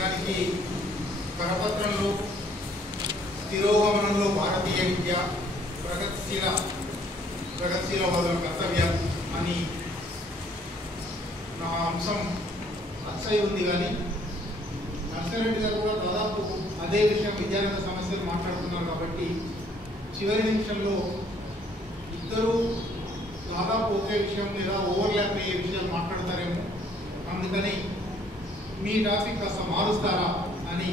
నిజానికి కరపత్రంలో తిరోగమనంలో భారతీయ విద్య ప్రగతిశీలవాదుల కర్తవ్యం అని నా అంశం అచ్చై ఉంది. కానీ నర్సిరెడ్డి గారు కూడా దాదాపు అదే విషయం విద్యారంగ సమస్యలు మాట్లాడుతున్నారు కాబట్టి చివరి నిమిషంలో ఇద్దరు దాదాపు ఒకే విషయం మీద ఓవర్లాప్ అయ్యే విషయాలు మాట్లాడతారేమో, అందుకని మీ టాపిక్ కాస్త మారుస్తారా అని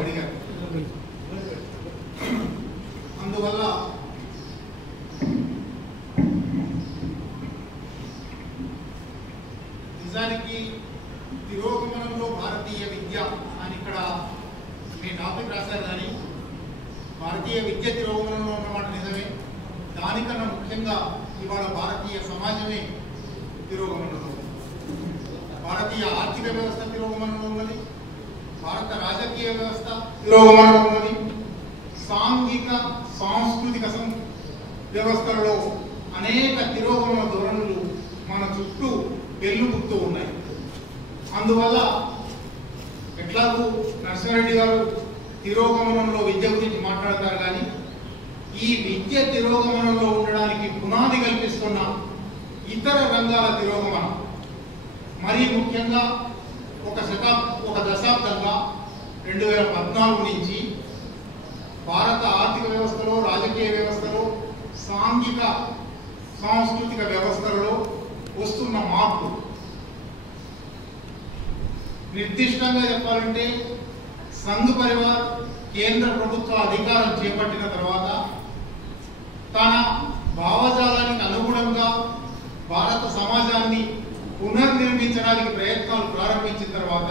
అడిగారు. అందువల్ల నిజానికి తిరోగమనంలో భారతీయ విద్య అని ఇక్కడ మీ టాపిక్ రాశారు. కానీ భారతీయ విద్య తిరోగమనంలో ఉన్నమాట నిజమే. దానికన్నా ముఖ్యంగా ఇవాళ భారతీయ సమాజమే తిరోగమనంలో, భారతీయ ఆర్థిక వ్యవస్థ తిరోగమనంలో ఉన్నది, భారత రాజకీయ వ్యవస్థ తిరోగమనంలో ఉన్నది, సాంఘిక సాంస్కృతిక వ్యవస్థలలో అనేక తిరోగమన ధోరణులు మన చుట్టూ పెళ్ళుపుతూ ఉన్నాయి. అందువల్ల ఎట్లాగూ నరసింహారెడ్డి గారు తిరోగమనంలో విద్య గురించి మాట్లాడతారు. కానీ ఈ విద్య తిరోగమనంలో ఉండడానికి పునాది కల్పిస్తున్న ఇతర రంగాల తిరోగమనం, మరీ ముఖ్యంగా ఒక దశాబ్దంగా 2014 నుంచి భారత ఆర్థిక వ్యవస్థలో, రాజకీయ వ్యవస్థలో, సాంఘిక సాంస్కృతిక వ్యవస్థలలో వస్తున్న మార్పు, నిర్దిష్టంగా చెప్పాలంటే సంఘ్ పరివార్ కేంద్ర ప్రభుత్వ అధికారం చేపట్టిన తర్వాత తన భావజాలానికి అనుగుణంగా భారత సమాజాన్ని పునర్నిర్మించడానికి ప్రయత్నాలు ప్రారంభించిన తర్వాత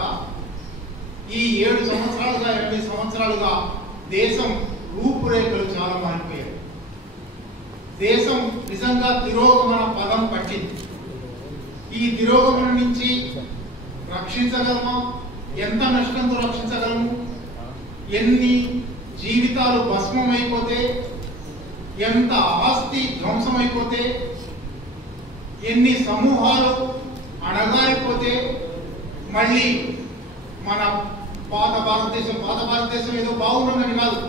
ఈ 7 సంవత్సరాలుగా 8 సంవత్సరాలుగా దేశం రూపురేఖలు చాలా మారిపోయాయి. దేశం నిజంగా తిరోగమన పదం పట్టింది. ఈ తిరోగమనం నుంచి రక్షించగలమా, ఎంత నష్టంతో రక్షించగలము, ఎన్ని జీవితాలు భస్మమైపోతే, ఎంత ఆస్తి ధ్వంసమైపోతే, ఎన్ని సమూహాలు అణగారిపోతే, మళ్ళీ మన పాత భారతదేశం ఏదో బాగుంటుందని కాదు,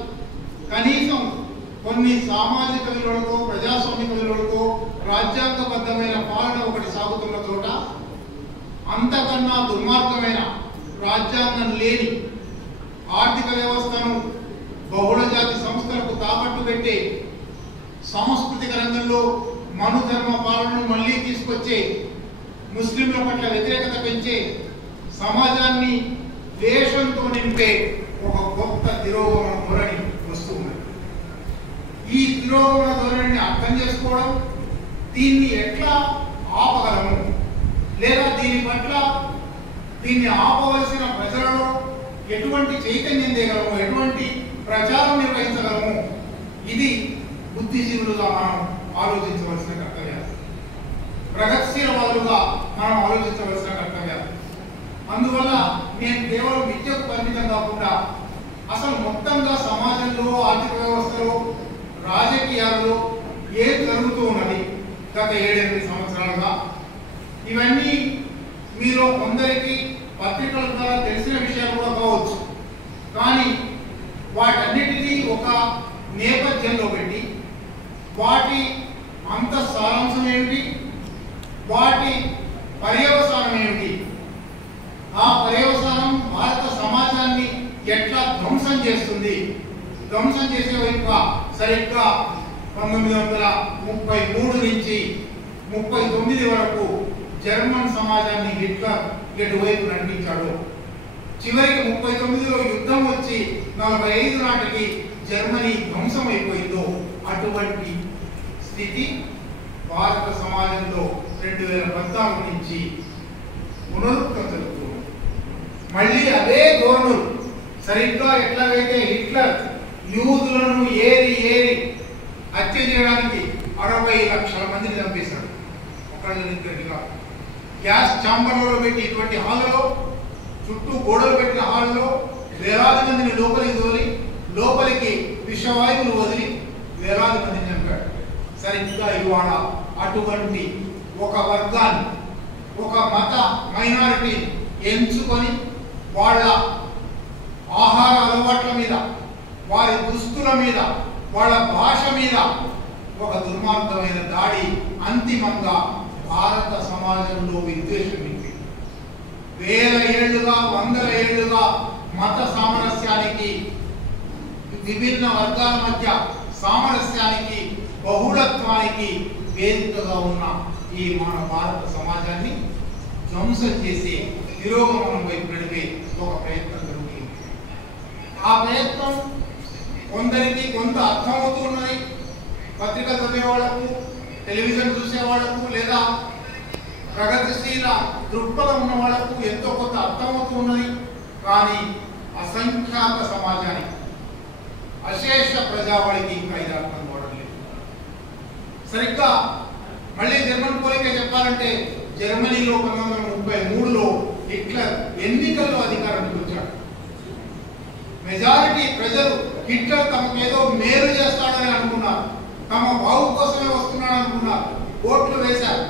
కనీసం కొన్ని సామాజిక విలువలతో, ప్రజాస్వామిక విలువలతో రాజ్యాంగబద్ధమైన పాలన ఒకటి సాగుతున్న చోట అంతకన్నా దుర్మార్గమైన రాజ్యాంగం లేని ఆర్థిక వ్యవస్థను బహుళజాతి సంస్థలకు తాకట్టు పెట్టే, సాంస్కృతిక రంగంలో మనుధర్మ పాలనను మళ్లీ తీసుకొచ్చే, ముస్లింల పట్ల వ్యతిరేకత పెంచే, సమాజాన్ని ద్వేషంతో నింపే ఒక గొప్ప తిరోగమన ధోరణి వస్తుంది. ఈ తిరోగమన ధోరణిని అర్థం చేసుకోవడం, దీన్ని ఎట్లా ఆపగలము, లేదా దీన్ని ఆపవలసిన ప్రజలలో ఎటువంటి చైతన్యం తేగలము, ఎటువంటి ప్రచారం నిర్వహించగలము, ఇది బుద్ధిజీవులుగా మనం ఆలోచించవలసిన కర్తవ్యం, ప్రగతిశీలవాదులుగా మనం ఆలోచించవలసిన కర్తవ్యం. అందువల్ల నేను కేవలం విద్యకు పరిమితం కాకుండా అసలు మొత్తంగా సమాజంలో, ఆర్థిక వ్యవస్థలో, రాజకీయాల్లో ఏం జరుగుతూ ఉన్నది గత 7-8 సంవత్సరాలుగా, ఇవన్నీ మీలో కొందరికి పత్రికల ద్వారా తెలిసిన విషయాలు కూడా కావచ్చు. కానీ వాటన్నిటినీ ఒక నేపథ్యంలో పెట్టి వాటి అంత సారాంశం ఏమిటి, వాటి పర్యవసానం ఏమిటి, ఆ పర్యవసానం భారత సమాజాన్ని ఎట్లా ధ్వంసం చేస్తుంది, ధ్వంసం చేసే వైపుగా సరిగ్గా 1933 నుంచి 39 వరకు జర్మన్ సమాజాన్ని హిట్లర్ ఎటువైపు నడిపించాడు. చివరికి 39లో యుద్ధం వచ్చి 45 నాటికి జర్మనీ ధ్వంసం అయిపోయిందో అటువంటి స్థితి భారత సమాజంలో 2014 నుంచి పునరుద్ధరణ జరుగుతుంది. మళ్ళీ అదే ధోరణులు సరిగ్గా ఎట్లాగైతే హిట్లర్ యూదులను ఏరి హత్య చేయడానికి 60 లక్షల మందిని చంపేశాడు, ఒకళ్ళిద్దరిగా గ్యాస్ ఛాంబర్లలో పెట్టి, ఇటువంటి హాల్లో చుట్టూ గోడలు పెట్టిన హాల్లో వేలాది మందిని లోపలికి విషవాయువులు వదిలి వేలాది మందిని చంపాడు. సరిగ్గా ఇవాళ అటువంటి ఒక వర్గాన్ని, ఒక మత మైనారిటీ ఎంచుకొని వాళ్ళ ఆహార అలవాట్ల మీద, వారి దుస్తుల మీద, వాళ్ళ భాష మీద ఒక దుర్మార్గమైన దాడి అంతిమంగా భారత సమాజంలో విద్వేషం నింపి వేల ఏళ్లుగా, వందల ఏళ్లుగా మత సామరస్యానికి, విభిన్న వర్గాల మధ్య సామరస్యానికి, బహుళత్వానికి వేదికగా ఉన్న ఈ మన భారత సమాజాన్ని ధ్వంసం చేసే తిరోగమనం వైపు నడిపే ఒక ప్రయత్నం జరుగుతుంది. ఆ ప్రయత్నం కొందరికి కొంత అర్థమవుతున్నది. పత్రిక చదివే వాళ్లకు, టెలివిజన్ చూసే వాళ్లకు, లేదా ప్రగతిశీల దృక్పథం ఉన్న వాళ్లకు ఎంతో కొంత అర్థమవుతున్నది. కానీ అసంఖ్యాక సమాజానికి, అశేష ప్రజావాళికి ఇంకా ఇది అర్థం కావడం లేదు. సరిగ్గా మళ్ళీ జర్మన్ పోలిక చెప్పాలంటే, జర్మనీలో 1933లో హిట్లర్ ఎన్నికల్లో అధికారానికి వచ్చాడు. మెజారిటీ ప్రజలు హిట్లర్ తమకేదో మేలు చేస్తాడని అనుకున్నారు, తమ బావు కోసమే వస్తున్నాడు అనుకున్నారు, ఓట్లు వేశారు,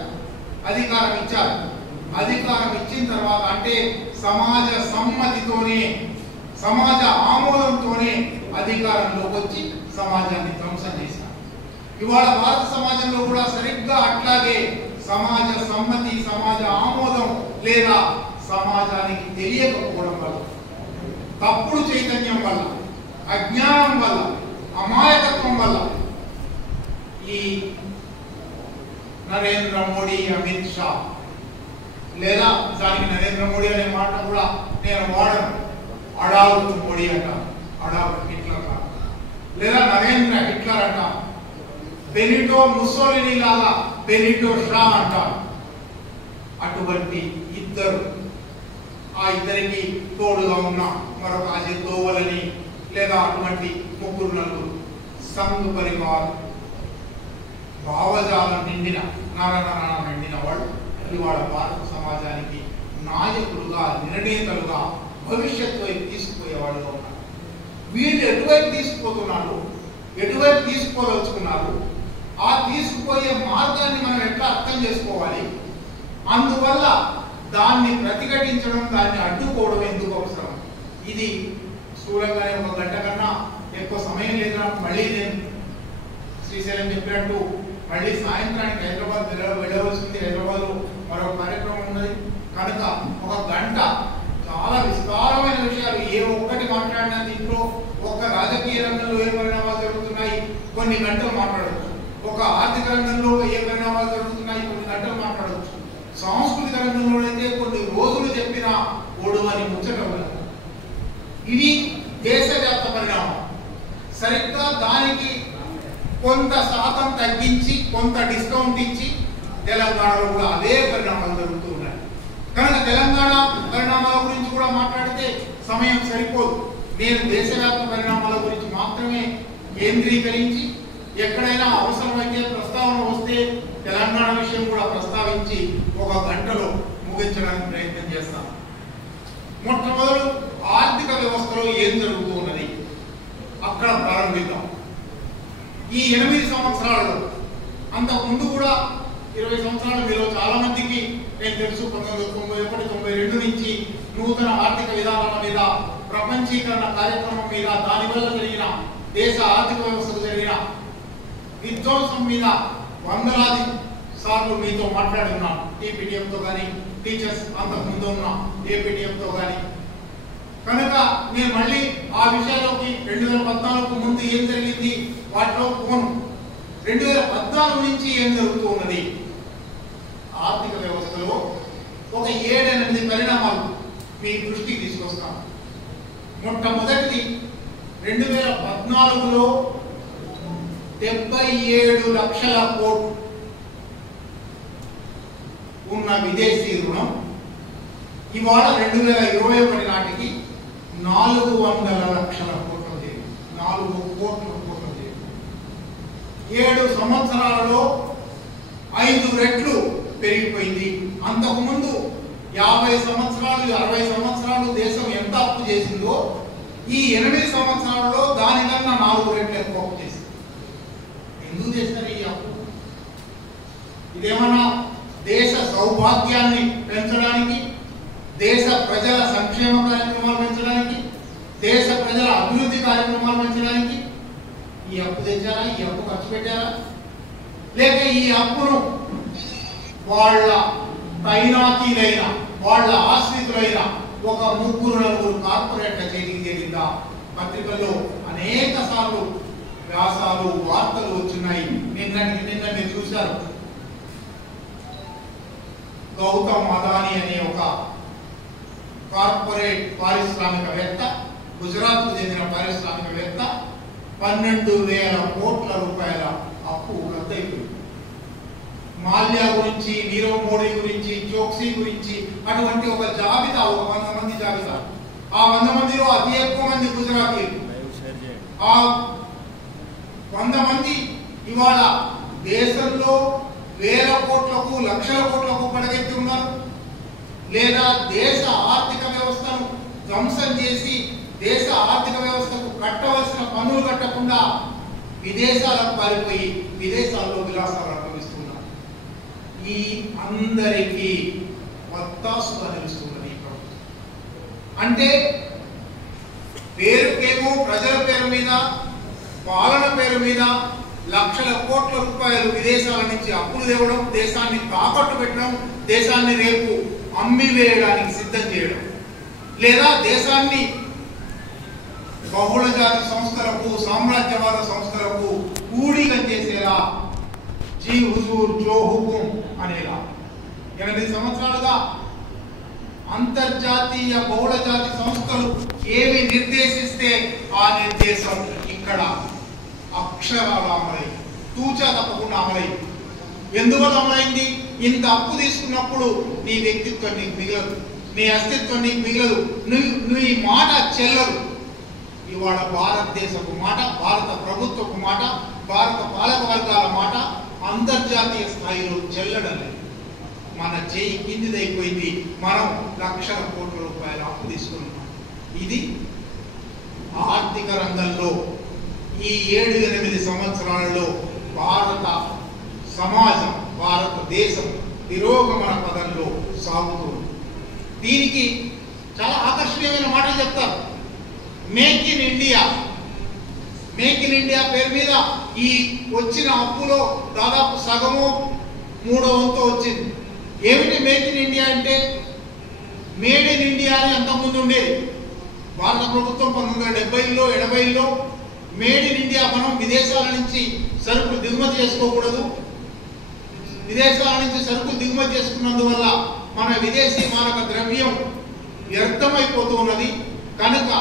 అధికారం ఇచ్చారు. అధికారం ఇచ్చిన తర్వాత అంటే సమాజ సమ్మతితోనే, సమాజ ఆమోదంతోనే అధికారంలోకి వచ్చి సమాజాన్ని ధ్వంసం చేశారు. ఇవాళ భారత సమాజంలో కూడా సరిగ్గా అట్లాగే సమాజ సమ్మతి, సమాజ ఆమోదం లేదా సమాజానికి తెలియకపోవడం వల్ల, తప్పుడు చైతన్యం వల్ల, అజ్ఞానం వల్ల, అమాయకత్వం వల్ల ఈ నరేంద్ర మోడీ, అమిత్ షా, లేదా దానికి నరేంద్ర మోడీ అనే మాట కూడా నేను వాడను, అడాల్ఫ్ మోడీ అంట, అడాల్ఫ్ హిట్లర్, లేదా నరేంద్ర హిట్లర్ అంట, బెనిటో ముస్సోలిని లాగా బెనిటో షా అంటారు. అటువంటి ఇద్దరు, ఆ ఇద్దరికి తోడుగా ఉన్న మరొక అజిత్ దోవలని లేదా అటువంటి ముగ్గురు నలుగురు సంఘ పరివార్ భావజాలం నిండిన నరనరణ నిండిన వాళ్ళు ఇవాళ భారత సమాజానికి నాయకులుగా, నిర్ణేతలుగా, భవిష్యత్తు వైపు తీసుకుపోయేవాళ్ళుగా ఉన్నారు. వీళ్ళు ఎటువైపు తీసుకుపోతున్నారు, ఎటువైపు తీసుకోదలుచుకున్నారు, ఆ తీసుకుపోయే మార్గాన్ని మనం ఎట్లా అర్థం చేసుకోవాలి, అందువల్ల దాన్ని ప్రతిఘటించడం, దాన్ని అడ్డుకోవడం ఎందుకు అవసరం, ఇది స్థూలంగానే ఒక గంట కన్నా ఎక్కువ సమయం లేదు నాకు. మళ్ళీ నేను శ్రీశైలం చెప్పినట్టు మళ్ళీ సాయంత్రానికి హైదరాబాద్ వెళ్ళవలసింది. హైదరాబాద్లో మరొక కార్యక్రమం ఉన్నది కనుక ఒక గంట చాలా విస్తారమైన విషయాలు ఏ ఒక్కటి మాట్లాడినా దీంట్లో ఒక రాజకీయ రంగంలో ఏ పరిణామాలు జరుగుతున్నాయి కొన్ని గంటలు మాట్లాడవచ్చు, ఒక ఆర్థిక రంగంలో ఏ పరిణామాలు జరుగుతున్నాయి కొన్ని గంటలు మాట్లాడవచ్చు, సాంస్కృతిక రంగంలో అయితే కొన్ని రోజులు చెప్పిన ఓడు అని ముచ్చట. ఇది దేశవ్యాప్త పరిణామం. సరిగ్గా దానికి కొంత శాతం తగ్గించి, కొంత డిస్కౌంట్ ఇచ్చి తెలంగాణలో కూడా అదే పరిణామాలు జరుగుతూ ఉన్నాయి. కనుక తెలంగాణ పరిణామాల గురించి కూడా మాట్లాడితే సమయం సరిపోదు. నేను దేశవ్యాప్త పరిణామాల గురించి మాత్రమే కేంద్రీకరించి, ఎక్కడైనా అవసరమైతే ప్రస్తావన వస్తే తెలంగాణ విషయం కూడా ప్రస్తావించి ఒక గంటలో ముగించడానికి ప్రయత్నం చేస్తాను. మొట్టమొదలు ఆర్థిక వ్యవస్థలో ఏం జరుగుతూ ఉన్నది అక్కడ ప్రారంభిద్దాం. ఈ 8 సంవత్సరాలలో, అంతకు ముందు కూడా 20 సంవత్సరాలు మీలో చాలా మందికి నేను తెలుసు, 1991, 92 నుంచి నూతన ఆర్థిక విధానాల మీద, ప్రపంచీకరణ కార్యక్రమం మీద, దానివల్ల జరిగిన దేశ ఆర్థిక వ్యవస్థకు జరిగిన విధ్వంసం మీద వందలాది సార్లు మీతో మాట్లాడి ఉన్నాను. టీపీటీఎంతో కానీ, టీచర్స్ అంతకు ముందు ఉన్న ఏపీటీఎంతో కానీ. కనుక నేను మళ్ళీ ఆ విషయాల్లోకి 2014కు ముందు ఏం జరిగింది వాటిలో పోను. 2014 నుంచి ఏం జరుగుతూ ఉన్నది ఆర్థిక వ్యవస్థలో ఒక 7-8 పరిణామాలు మీ దృష్టికి తీసుకొస్తాను. మొట్టమొదటిది 2014లో 77 లక్షల కోట్లు ఉన్న విదేశీ రుణం ఇవాళ 2021 నాటికి 400 లక్షల కోట్లు చేరింది. 4 కోట్ల కోట్లు చేరింది. 7 సంవత్సరాలలో 5 రెట్లు పెరిగిపోయింది. అంతకుముందు 50 సంవత్సరాలు 60 సంవత్సరాలు దేశం ఎంత అప్పు చేసిందో ఈ 8 సంవత్సరాలలో దానికన్నా 4 రెట్లు ఎక్కువ అప్పు చేసింది. ఎందుకు చేస్తారు ఈ అప్పు? ఇదేమన్నా దేశ సౌభాగ్యాన్ని పెంచడానికి, దేశ ప్రజల సంక్షేమ కార్యక్రమాలు పెట్టారా? లేక ఈ అప్పును వాళ్ళ తైనాతీలైన వాళ్ళ ఆశ్రితులైన ఒక 3-4 కార్పొరేట్ల చేతికి చేరిందా? పత్రికల్లో అనేక సార్లు వ్యాసాలు వార్తలు వచ్చినాయి. నిన్న మీరు చూశారు, గౌతమ్ అదానీ అనే ఒక కార్పొరేట్ పారిశ్రామికవేత్త, గుజరాత్కు చెందిన పారిశ్రామికవేత్త 12,000 కోట్ల రూపాయల అప్పు రద్దయిపోయింది. మాల్యా గురించి, నీరవ్ మోడీ గురించి, చోక్సీ గురించి అటువంటి ఒక జాబితా, ఒక 100 మంది జాబితా. ఆ 100 మందిలో అతి ఎక్కువ మంది గుజరాతీలు. ఆ 100 మంది ఇవాళ దేశంలో వేల కోట్లకు, లక్షల కోట్లకు పడగెత్తి ఉన్నారు. లేదా దేశ ఆర్థిక వ్యవస్థను ధ్వంసం చేసి దేశ ఆర్థిక వ్యవస్థకు కట్టవలసిన పన్నులు కట్టకుండా విదేశాలకు పారిపోయి విదేశాల్లో విలాసాలు అనుభవిస్తున్నారు. ఈ అందరికీ వత్తాసుగా నిలుస్తున్నది ఈ ప్రభుత్వం. అంటే పేరుకేమో ప్రజల పేరు మీద, పాలన పేరు మీద లక్షల కోట్ల రూపాయలు విదేశాల నుంచి అప్పులు తేవడం, దేశాన్ని తాకట్టు పెట్టడం, దేశాన్ని రేపు అమ్మివేయడానికి సిద్ధం చేయడం, లేదా దేశాన్ని బహుళ జాతి సంస్థలకు, సామ్రాజ్యవాద సంస్థలకు ఊడిగం చేసేలా, జీ హుజూర్ జో హుకుం అనేలా 8 సంవత్సరాలుగా అంతర్జాతీయ బహుళ జాతి సంస్థలు ఏమి నిర్దేశిస్తే ఆ నిర్దేశం ఇక్కడ అక్షరాల అమలై, తూచా తప్పకుండా అమలై. ఎందువల్ల అమలైంది? ఇంత అప్పు తీసుకున్నప్పుడు నీ వ్యక్తిత్వం నీకు మిగలదు, నీ అస్తిత్వం నీకు మిగలదు, నువ్వు ఈ మాట చెల్లదు. ఇవాళ భారతదేశపు మాట, భారత ప్రభుత్వపు మాట, భారత పాలక వర్గాల మాట అంతర్జాతీయ స్థాయిలో చెల్లడం లేదు. మన చేయి కిందిదైపోయింది. మనం లక్షల కోట్ల రూపాయల అప్పు తీసుకున్నాం. ఇది ఆర్థిక రంగంలో ఈ 7-8 సంవత్సరాలలో భారత సమాజం, భారతదేశం తిరోగమన పదంలో సాగుతుంది. దీనికి చాలా ఆకర్షణీయమైన మాటలు చెప్తారు. Make in India, make in India పేరు మీద ఈ వచ్చిన అప్పులో దాదాపు సగము 3వ వంతు వచ్చింది. ఏమిటి మేక్ ఇన్ ఇండియా అంటే? మేడ్ ఇన్ ఇండియా అని అంతకుముందు ఉండేది. భారత ప్రభుత్వం 1970లో 80లో మేడ్ ఇన్ ఇండియా, మనం విదేశాల నుంచి సరుకులు దిగుమతి చేసుకోకూడదు, విదేశాల నుంచి సరుకులు దిగుమతి చేసుకున్నందువల్ల మన విదేశీ మారక ద్రవ్యం వ్యర్థమైపోతూ ఉన్నది. కనుక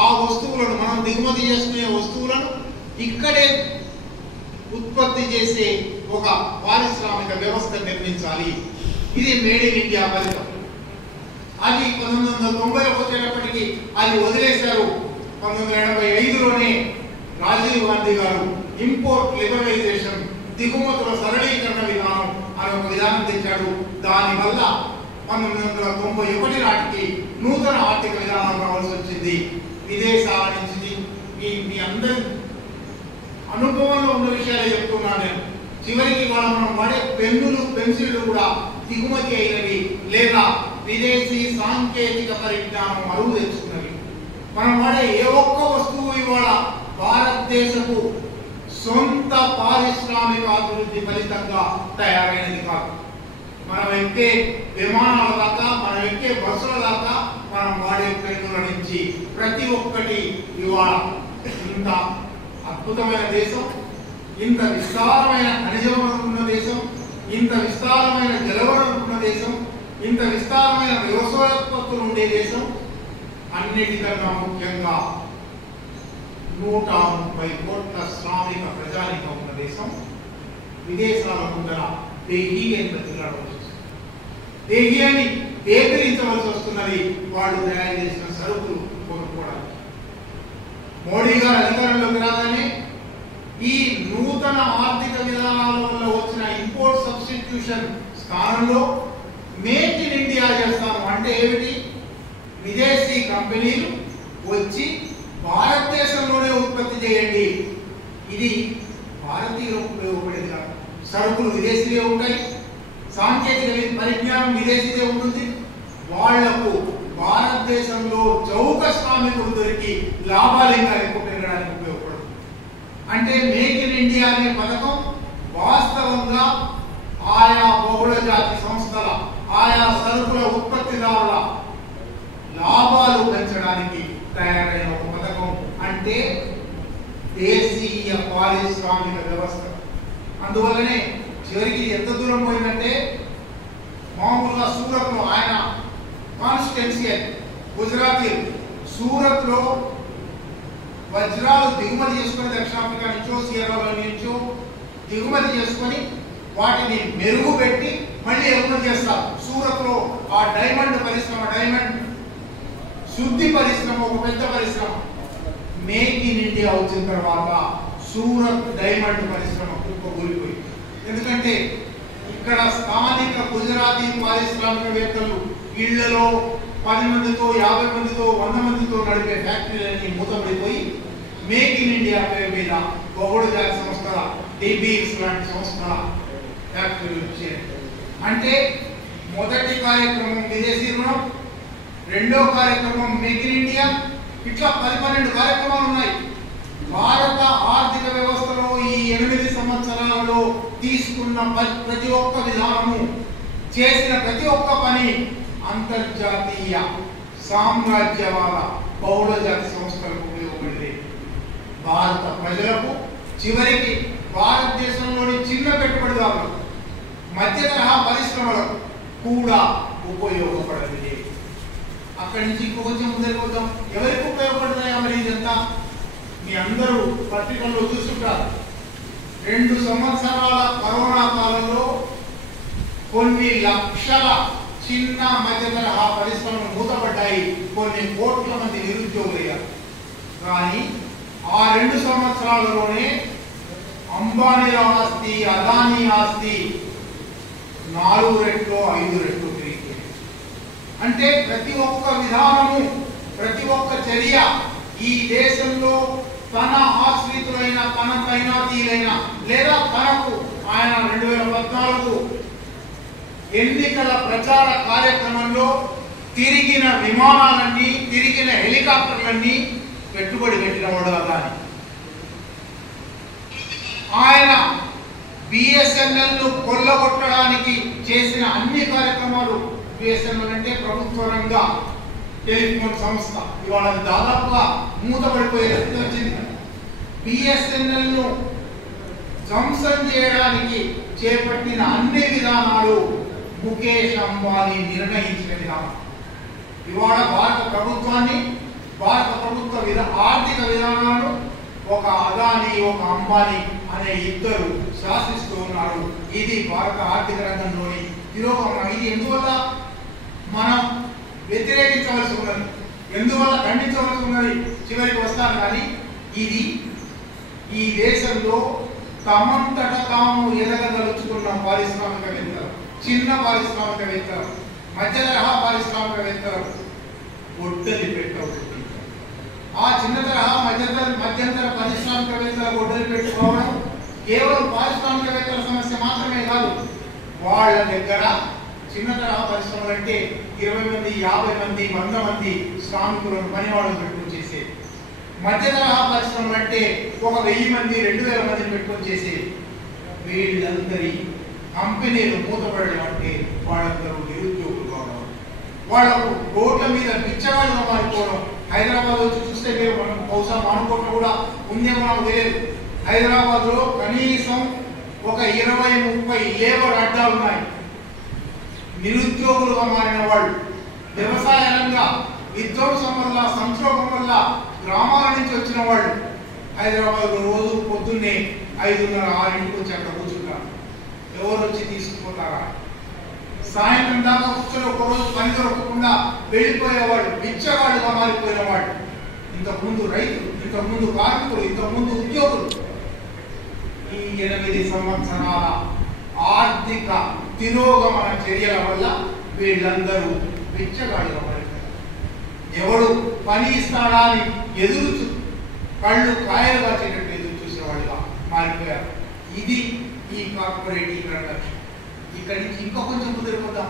ఆ వస్తువులను, మనం దిగుమతి చేసుకునే వస్తువులను ఇక్కడే ఉత్పత్తి చేసే ఒక పారిశ్రామిక వ్యవస్థ నిర్మించాలి. ఇది మేడ్ ఇన్ ఇండియా ఫలితం. అది 1990లో వచ్చేటప్పటికీ అది వదిలేశారు. 1985లోనే రాజీవ్ గాంధీ గారు ఇంపోర్ట్ లిబరలైజేషన్, దిగుమతుల సరళీకరణ విధానం అనే ఒక విధానం తెచ్చాడు. దానివల్ల 1991 నాటికి నూతన ఆర్థిక విధానం రావాల్సి వచ్చింది. విదేశాల నుంచి మీ అందరి అనుభవంలో ఉన్న విషయాలే చెప్తున్నాను నేను. చివరికి మనం వాడే పెన్నులు, పెన్సిళ్లు కూడా దిగుమతి అయినవి, లేదా విదేశీ సాంకేతిక పరిజ్ఞానం అరువు తెచ్చుకున్నవి. మనం వాడే ఏ ఒక్క వస్తువు ఇవాళ భారతదేశపు సొంత పారిశ్రామిక అభివృద్ధి ఫలితంగా తయారైనది కాదు. మనం ఎక్కే విమానాల దాకా, మనం ఎక్కే బస్సుల దాకా, మనం వాడే పెన్నుల నుంచి ప్రతి ఒక్కటి ఇవాళ ఇంత అద్భుతమైన దేశం, ఇంత విస్తారమైన ఖనిజ వనరులున్న దేశం, ఇంత విస్తారమైన జలవనరులున్న దేశం, ఇంత విస్తారమైన వ్యవసాయోత్పత్తులు ఉండే దేశం, అన్నిటికన్నా ముఖ్యంగా 130 కోట్ల శ్రామిక ప్రజానికం ఉన్న దేశం. విదేశాల ముందర దేహీ అని బతిలాడవలసి వస్తుంది, దేహీ అని ఏకరించవలసి వస్తున్నది వాళ్ళు తయారు చేసిన సరుకులు కొనుక్కోవడానికి. మోడీ గారు అధికారంలోకి రాగానే ఈ నూతన ఆర్థిక విధానాల వల్ల వచ్చిన ఇంపోర్ట్ సబ్స్టిట్యూషన్ స్థానంలో మేక్ ఇన్ ఇండియా చేస్తాను అంటే ఏమిటి? విదేశీ కంపెనీలు వచ్చి భారతదేశంలోనే ఉత్పత్తి చేయండి. ఇది భారతీయులకు ఉపయోగపడేది కాదు. సరుకులు విదేశీయే ఉంటాయి, సాంకేతిక పరిజ్ఞానం విదేశీదే ఉంటుంది. వాళ్లకు భారతదేశంలో చౌక శ్రామికులు దొరికి లాభాలు ఇంకా ఎక్కువ పెరగడానికి ఉపయోగపడుతుంది. అంటే మేక్ ఇన్ ఇండియా అనే పథకం వాస్తవంగా ఆయా బహుళ జాతి సంస్థల ఆయా సరుకుల ఉత్పత్తిదారుల లాభాలు పెంచడానికి తయారైన ఒక పథకం అంటే దేశీయ పారిశ్రామిక వ్యవస్థ. అందువల్లనే చివరికి ఎంత దూరం పోయిందంటే మామూలుగా సూరత్ లో ఆయన కాన్స్టిట్యున్సీ గుజరాతీ సూరత్ లో వజ్రాలు దిగుమతి చేసుకుని దక్షిణాఫ్రికా నుంచో సియర్రాలో నుంచో దిగుమతి చేసుకొని వాటిని మెరుగుపెట్టి మళ్ళీ ఎగుమతి చేస్తారు. సూరత్ లో ఆ డైమండ్ పరిశ్రమ, డైమండ్ శుద్ధి పరిశ్రమ ఒక పెద్ద పరిశ్రమ. మేక్ ఇన్ ఇండియా వచ్చిన తర్వాత సూరత్ డైమండ్ పరిశ్రమ కుప్పకూలిపోయింది. ఎందుకంటే ఇక్కడ స్థానిక గుజరాతీ పారిశ్రామికవేత్తలు ఇళ్లలో 10 మందితో 50 మందితో 100 మందితో నడిపే ఫ్యాక్టరీలన్నీ మూతపడిపోయి మేక్ ఇన్ ఇండియా పేరు మీద బహుళ జాతి సంస్థల డీబీఎక్స్ లాంటి సంస్థల ఫ్యాక్టరీలు వచ్చాయి. అంటే మొదటి కార్యక్రమం విదేశీ రుణం, రెండో కార్యక్రమం మేక్ ఇన్ ఇండియా, ఇట్లా 10-12 కార్యక్రమాలు ఉన్నాయి. భారత ఆర్థిక వ్యవస్థలో ఈ 8 సంవత్సరాలలో తీసుకున్న ప్రతి ఒక్క విధానము, చేసిన ప్రతి ఒక్క పని అంతర్జాతీయ సామ్రాజ్యవాద బహుళ జాతి సంస్థలకు ఉపయోగపడింది. భారత ప్రజలకు చివరికి భారతదేశంలోని చిన్న పెట్టుబడిదారులు, మధ్య తరహా పరిశ్రమలకు కూడా ఉపయోగపడింది. అక్కడి నుంచి ఇంకో కొంచెం ముందరికి వద్దాం. ఎవరికి ఉపయోగపడుతున్నాయా మరి ఇదంతా? మీ అందరూ పత్రికల్లో చూస్తుంటారు. 2 సంవత్సరాల కరోనా కాలంలో కొన్ని లక్షల చిన్న మధ్య తరహా పరిశ్రమలు మూతపడ్డాయి, కొన్ని కోట్ల మంది నిరుద్యోగులయ్యారు. కానీ ఆ 2 సంవత్సరాలలోనే అంబానీ ఆస్తి, అదానీ ఆస్తి 4 రెట్లు 5 రెట్లు పెరిగిపోయింది. అంటే ప్రతి ఒక్క విధానము, ప్రతి ఒక్క చర్య ఈ దేశంలో తన ఆశ్రితులైన, తన తైనాతీలైన లేదా తనకు ఆయన 2014 ఎన్నికల ప్రచార కార్యక్రమంలో తిరిగిన విమానాలన్నీ, తిరిగిన హెలికాప్టర్లన్నీ పెట్టుబడి పెట్టిన వాడు అదాని. ఆయన బిఎస్ఎన్ఎల్ ను కొల్లగొట్టడానికి చేసిన అన్ని కార్యక్రమాలు, బిఎస్ఎన్ఎల్ అంటే ప్రభుత్వ రంగ టెలిఫోన్ సంస్థ, ఇవాళ దాదాపుగా మూతపడిపోయే స్థితి వచ్చింది. బిఎస్ఎన్ఎల్ ను ధ్వంసం చేయడానికి చేపట్టిన అన్ని విధానాలు ముఖేష్ అంబానీ నిర్ణయించిన విధానం. ఇవాళ భారత ప్రభుత్వాన్ని, భారత ప్రభుత్వ ఆర్థిక విధానాలను ఒక అదానీ, ఒక అంబానీ అనే ఇద్దరు శాసిస్తూ ఉన్నారు. ఇది భారత ఆర్థిక రంగంలోని తిరోగమనం. ఇది ఎందువల్ల మనం వ్యతిరేకించవలసి ఉన్నది, ఎందువల్ల ఖండించవలసి ఉన్నది చివరికి వస్తాను. కానీ ఇది ఈ దేశంలో తమంతట తాము ఎదగదలుచుకున్న పారిశ్రామికవేత్తలు, చిన్న పారిశ్రామికవేత్తలు, మధ్య తరహా పారిశ్రామికవేత్తలు ఒడ్డలి పెట్టవుతుంది. ఆ చిన్న తరహా మధ్యంతర పారిశ్రామికవేత్తల ఒడ్డలి పెట్టుకోవడం కేవలం పారిశ్రామికవేత్తల సమస్య మాత్రమే కాదు. వాళ్ళ దగ్గర చిన్న తరహా పరిశ్రమలు అంటే 20 మంది, 50 మంది, 100 మంది శ్రామికులను, పనివాళ్ళను పెట్టుకుని చేసేది. మధ్య తరహా పరిశ్రమలు అంటే 1000 మంది, 2000 మందిని పెట్టుకొని చేసేది. వీళ్ళందరి కంపెనీలు మూతపడడం అంటే వాళ్ళందరూ నిరుద్యోగులు కావడం, వాళ్ళకు రోడ్ల మీద బిచ్చగాళ్ళుగా మారిపోవడం. హైదరాబాద్ వచ్చి చూస్తే మీరు మనం బహుశా మానుకోవడం కూడా ఉందేమో నాకు తెలియదు. హైదరాబాద్ లో కనీసం ఒక 20-30 లేబర్ అడ్డాలు ఉన్నాయి. నిరుద్యోగులుగా మారిన వాళ్ళు, వ్యవసాయ రంగ విధ్వంసం వల్ల, సంక్షోభం వల్ల గ్రామాల నుంచి వచ్చిన వాళ్ళు హైదరాబాద్ లో రోజు పొద్దున్నే 5:30-6 వచ్చి అక్కడ కూర్చుంటారు. ఎవరు వచ్చి తీసుకుపోతారా? సాయంత్రం దాకా కూర్చొని ఒక రోజు పని దొరకకుండా వెళ్ళిపోయేవాళ్ళు, బిచ్చగాళ్ళుగా మారిపోయిన వాళ్ళు. ఇంతకుముందు రైతులు, ఇంతకుముందు కార్మికులు, ఇంతకుముందు ఉద్యోగులు. ఈ 8 సంవత్సరాల ఆర్థిక తిరోగమన చర్యల వల్ల వీళ్ళందరూ బిచ్చగాళ్ళుగా మారిపోయారు. ఎవడు పని ఇస్తాడా అని ఎదురు కళ్ళు కాయలుగా చేసేటట్టు ఎదురు చూసే వాళ్ళుగా మారిపోయారు. ఇది ఈ కార్పొరేటీకరణ. ఇక్కడి నుంచి ఇంకా కొంచెం కుదిరిపోతాం.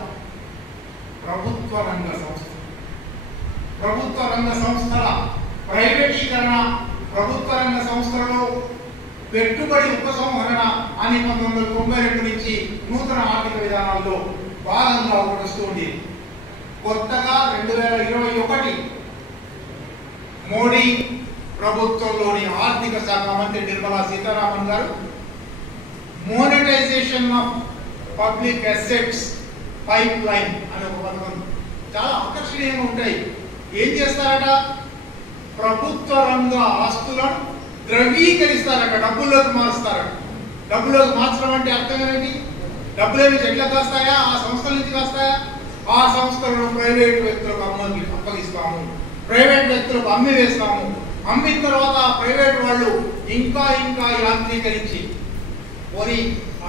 ప్రభుత్వ రంగ సంస్థల ప్రైవేటీకరణ, ప్రభుత్వ రంగ సంస్థలలో పెట్టుబడి ఉపసంహరణ అని 1992 నుంచి నూతన ఆర్థిక విధానాల్లో భాగంగా ఒకటి వస్తుంది. కొత్తగా 2021 మోడీ ప్రభుత్వంలోని ఆర్థిక శాఖ మంత్రి నిర్మలా సీతారామన్ గారు monetisation of public assets pipeline అనే ఒక పథకం చాలా ఆకర్షణీయంగా ఉంటాయి. ఏం చేస్తారట? ప్రభుత్వ రంగ ఆస్తులను ద్రవీకరిస్తారట, డబ్బుల్లోకి మారుస్తారట. డబ్బుల్లోకి మార్చడం అంటే అర్థం ఏంటి? డబ్బులేమి ఎట్లా కాస్తాయా? ఆ సంస్థల నుంచి కాస్తాయా? ఆ సంస్థలను ప్రైవేట్ వ్యక్తులకు అప్పగిస్తాము, ప్రైవేట్ వ్యక్తులకు అమ్మి వేస్తాము. అమ్మిన తర్వాత ఆ ప్రైవేట్ వాళ్ళు ఇంకా ఇంకా యాంత్రీకరించి పోనీ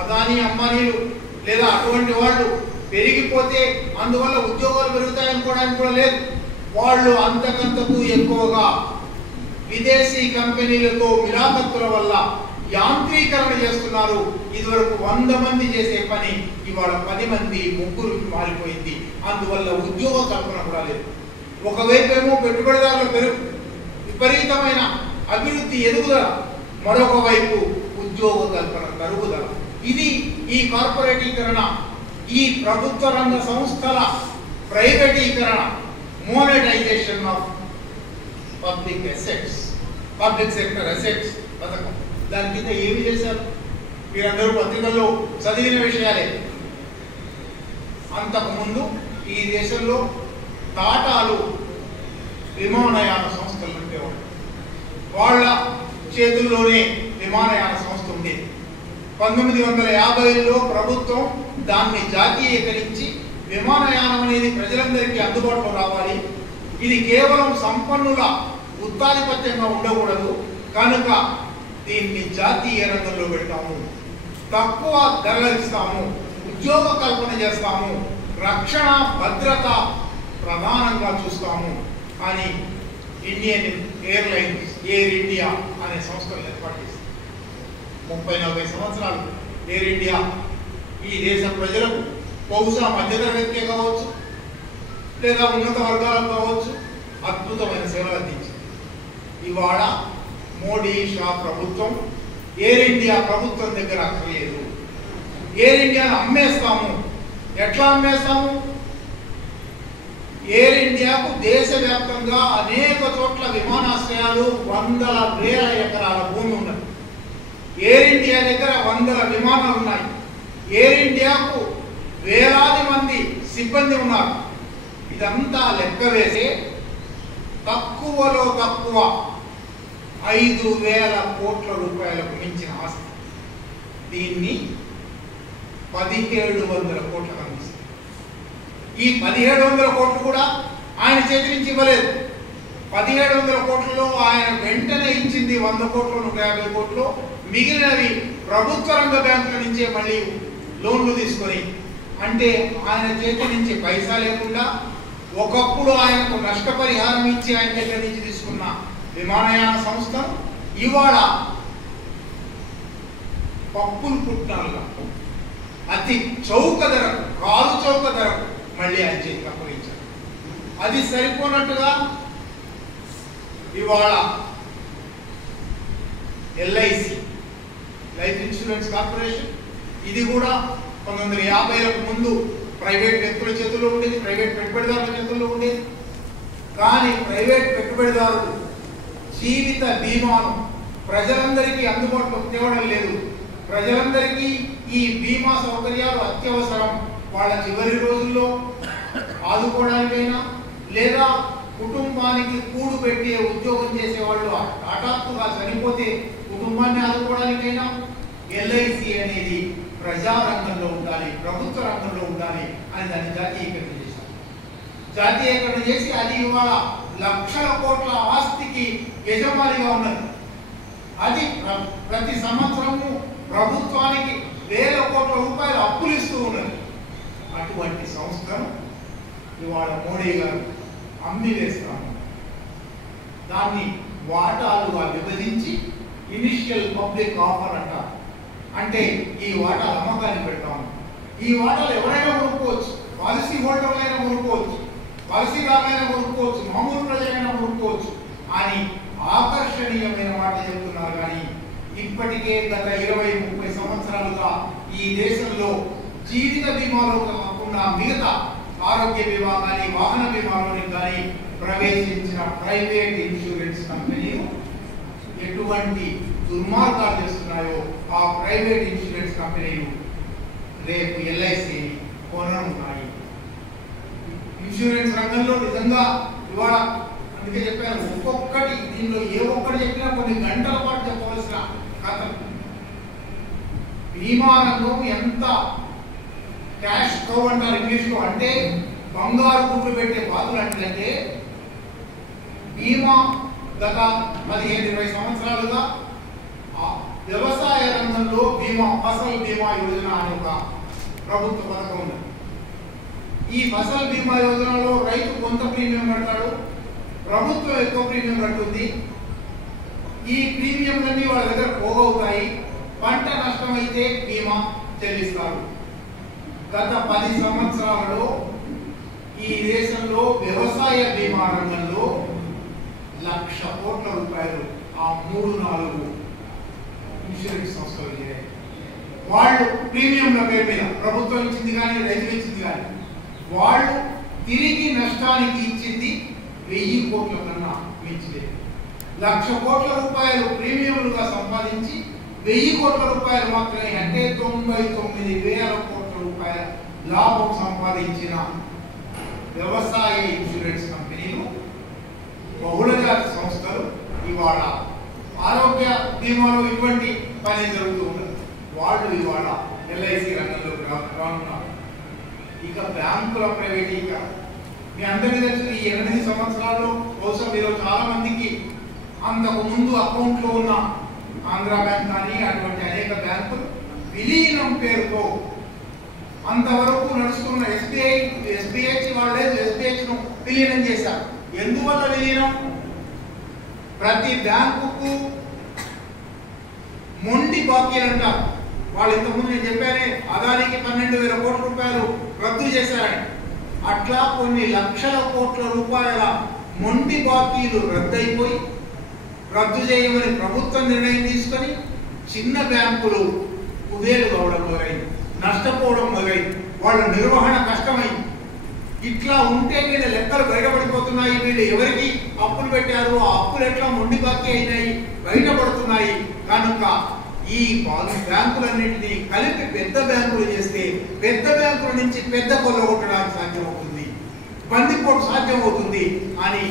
అదానీ అంబానీలు లేదా అటువంటి వాళ్ళు పెరిగిపోతే అందువల్ల ఉద్యోగాలు పెరుగుతాయనుకోవడానికి కూడా లేదు. వాళ్ళు అంతకంతకు ఎక్కువగా విదేశీ కంపెనీలతో మిలాఖత్తుల వల్ల యాంత్రీకరణ చేస్తున్నారు. ఇదివరకు 100 మంది చేసే పని ఇవాళ 10 మంది 3 మారిపోయింది. అందువల్ల ఉద్యోగ కల్పన కూడా లేదు. ఒకవైపు ఏమో పెట్టుబడిదారుల విపరీతమైన అభివృద్ధి ఎదుగుదల, మరొక వైపు ఉద్యోగ కల్పన తరుగుదల. ఇది ఈ కార్పొరేటీకరణ, ఈ ప్రభుత్వ రంగ సంస్థల ప్రైవేటీకరణ, monetisation of public assets, public sector assets పథకం. దాని కింద ఏమి చేశారు? మీరందరూ పత్రికల్లో చదివిన విషయాలే. అంతకుముందు ఈ దేశంలో టాటాలు విమానయాన సంస్థలు ఉండేవాళ్ళు. వాళ్ళ చేతుల్లోనే విమానయాన సంస్థ ఉండేది. 1950లో ప్రభుత్వం దాన్ని జాతీయీకరించి విమానయానం అనేది ప్రజలందరికీ అందుబాటులో రావాలి, ఇది కేవలం సంపన్నుల గుత్తాధిపత్యంగా ఉండకూడదు కనుక దీన్ని జాతీయ రంగంలో పెడతాము, తక్కువ ధరలిస్తాము, ఉద్యోగ కల్పన చేస్తాము, రక్షణ భద్రత ప్రధానంగా చూస్తాము అని ఇండియన్ ఎయిర్లైన్స్, ఎయిర్ ఇండియా అనే సంస్థలు ఏర్పాటు చేసింది. 30-40 సంవత్సరాలు ఎయిర్ ఇండియా ఈ దేశ ప్రజలకు బహుశా మధ్యతరగతికే కావచ్చు లేదా ఉన్నత వర్గాలకు కావచ్చు అద్భుతమైన సేవలు అందించింది. ఇవాళ మోడీ షా ప్రభుత్వం ఎయిర్ ఇండియా ప్రభుత్వం దగ్గర అక్కర్లేదు, ఎయిర్ ఇండియాను అమ్మేస్తాము. ఎట్లా అమ్మేస్తాము? ఎయిర్ ఇండియాకు దేశవ్యాప్తంగా అనేక చోట్ల విమానాశ్రయాలు, 100,000 ఎకరాల భూమి ఉన్నది. ఎయిర్ ఇండియా దగ్గర 100 విమానాలు ఉన్నాయి. ఎయిర్ ఇండియాకు వేలాది మంది సిబ్బంది ఉన్నారు. ఇదంతా లెక్క వేసే తక్కువలో తక్కువ 5,000 కోట్ల రూపాయలకు మించిన ఆస్తి. దీన్ని 1,700 కోట్లకు అందిస్తుంది. ఈ 1,700 కోట్లు కూడా ఆయన చేతి నుంచి ఇవ్వలేదు. 1,700 కోట్లలో ఆయన వెంటనే ఇచ్చింది 100 కోట్లు, 150 కోట్లు. మిగిలినవి ప్రభుత్వ రంగ బ్యాంకుల నుంచే మళ్ళీ లోన్లు తీసుకొని, అంటే ఆయన చేతి నుంచి పైసా లేకుండా ఒకప్పుడు ఆయనకు నష్టపరిహారం ఇచ్చి ఆయన దగ్గర నుంచి తీసుకున్న విమానయాన సంస్థను ఇవాళ పప్పులు పుట్టినాలుగా అతి చౌక ధరకు, కాలు చౌక ధరకు మళ్ళీ ఆయన చేతికి అప్పగించారు. అది సరిపోనట్టుగా ఇవాళ ఎల్ఐసి, లైఫ్ ఇన్సూరెన్స్ కార్పొరేషన్, ఇది కూడా 1950లకు ముందు ప్రైవేట్ వ్యక్తుల చేతుల్లో ఉండేది, ప్రైవేట్ పెట్టుబడిదారుల చేతుల్లో ఉండేది. కానీ ప్రైవేట్ పెట్టుబడిదారులు జీవిత బీమాను ప్రజలందరికీ అందుబాటులోకి తేవడం లేదు. ప్రజలందరికీ ఈ బీమా సౌకర్యాలు అత్యవసరం. వాళ్ళ చివరి రోజుల్లో ఆదుకోవడానికైనా లేదా కుటుంబానికి కూడు పెట్టే ఉద్యోగం చేసే వాళ్ళు హఠాత్తుగా చనిపోతే కుటుంబాన్ని ఆదుకోవడానికైనా ఎల్ఐసి అనేది ప్రజారంగంలో ఉండాలి, ప్రభుత్వ రంగంలో ఉండాలి అని దాన్ని జాతీయీకరణ చేశారు. జాతీయీకరణ చేసి అది ఇవాళ లక్షల కోట్ల ఆస్తికి యజమానిగా ఉన్నది. అది ప్రతి సంవత్సరము ప్రభుత్వానికి వేల కోట్ల రూపాయలు అప్పులు ఇస్తూ ఉన్నది. అటువంటి సంస్థను ఇవాళ మోడీ గారు అమ్మి వేస్తాము, దాన్ని వాటాలుగా విభజించి ఇనిషియల్ పబ్లిక్ ఆఫర్ అంటారు. అంటే ఈ వాటాలు అమ్మకాన్ని పెడతాము. ఈ వాటాలు ఎవరైనా కొనుక్కోవచ్చు, పాలసీ హోల్డర్లైనా కొనుక్కోవచ్చు, పాలసీదారులైనా కొనుక్కోవచ్చు, మామూలు ప్రజలైనా కొనుక్కోవచ్చు అని ఆకర్షణీయమైన మాట చెప్తున్నారు. కానీ ఇప్పటికే గత 20-30 సంవత్సరాలుగా ఈ దేశంలో జీవిత బీమాలో కాకుండా మిగతా ఆరోగ్య బీమా కానీ వాహన బీమాలోని కానీ ప్రవేశించిన ప్రైవేట్ ఇన్సూరెన్స్ కంపెనీలు ఎటువంటి దుర్మార్గాలు చేస్తున్నాయో ఆ ప్రైవేట్ ఇన్సూరెన్స్ కంపెనీలు రేపు ఎల్ఐసి కొననున్నాయి. ఇన్సూరెన్స్ రంగంలో నిజంగా ఇవాళ అందుకే చెప్పాను, ఒక్కొక్కటి దీనిలో ఏ ఒక్కటి చెప్పినా కొన్ని గంటల పాటు చెప్పవలసిన కథ. బీమా రంగం ఎంత క్యాష్ కౌ అంటారు ఇంగ్లీష్లో, అంటే బంగారు గుడ్లు పెట్టే బాతులు అంటే బీమా గత 15-20 సంవత్సరాలుగా వ్యవసాయ రంగంలో బీమా ఫసల్ బీమా యోజన అనే ఒక ప్రభుత్వ పథకం ఉంది. ఈ ఫసల్ బీమా యోజనలో రైతు కొంత ప్రీమియం కడతాడు, ప్రభుత్వం ఎక్కువ ప్రీమియం కడుతుంది. ఈ ప్రీమియంలన్నీ వాళ్ళ దగ్గర పోగవుతాయి. పంట నష్టమైతే బీమా చెల్లిస్తారు. గత 10 సంవత్సరాలలో ఈ దేశంలో వ్యవసాయ బీమా రంగంలో 1,00,000 కోట్ల రూపాయలు ఆ 3-4 ఇన్సూరెన్స్ సంస్థలు చేరాయి. వాళ్ళు ప్రీమియంల పేరు మీద ప్రభుత్వం ఇచ్చింది కానీ రైతులు ఇచ్చింది కానీ వాళ్ళు తిరిగి నష్టానికి ఇచ్చింది 1000 కోట్ల కన్నా మించలేదు. 1,00,000 కోట్ల రూపాయలు ప్రీమియంలుగా సంపాదించి 1000 కోట్ల రూపాయలు మాత్రమే, అంటే 99,000 కోట్ల రూపాయల లాభం సంపాదించిన వ్యవసాయ ఇన్సూరెన్స్ కంపెనీలు, బహుళజాతి సంస్థలు ఇవాళ ఆరోగ్య బీమాలో ఇటువంటి పని జరుగుతూ ఉండదు. వాళ్ళు ఇవాళ ఎల్ఐసి రంగంలోకి రానున్నారు. ఇక బ్యాంకుల ప్రైవేటీకరణ మీ అందరికీ తెలుసు. ఈ 8 సంవత్సరాల్లో బహుశా మీరు చాలా మందికి అంతకు ముందు అకౌంట్లో ఉన్న ఆంధ్ర బ్యాంక్ కానీ అటువంటి అనేక బ్యాంకులు విలీనం పేరుతో అంతవరకు నడుస్తున్న ఎస్బీహెచ్ వాళ్ళే ఎస్బీహెచ్ను విలీనం చేశారు. ఎందువల్ల విలీనం? ప్రతి బ్యాంకుకు మొండి బాకీలు అంటారు. వాళ్ళు ఇంతకుముందు నేను చెప్పానే అదానికి 12,000 కోట్ల రూపాయలు రద్దు చేశారని. అట్లా కొన్ని లక్షల కోట్ల రూపాయల మొండి బాకీలు రద్దయిపోయి రద్దు చేయమని ప్రభుత్వం నిర్ణయం తీసుకొని చిన్న బ్యాంకులు కుదేలు కావడం మొదలైంది, నష్టపోవడం మొదలైంది, వాళ్ళ నిర్వహణ కష్టమైంది. ఇట్లా ఉంటే వీళ్ళ లెక్కలు బయటపడిపోతున్నాయి. వీళ్ళు ఎవరికి అప్పులు పెట్టారు, ఆ అప్పులు ఎట్లా మొండి బాకీ అయినాయి బయటపడుతున్నాయి. కనుక ఈ బ్యాంకులన్నింటినీ కలిపి పెద్ద బ్యాంకులు చేస్తే పెద్ద బ్యాంకుల నుంచి పెద్ద కొల్లగొట్టడానికి సాధ్యమవుతుంది, బందిపోటు సాధ్యమవుతుంది అని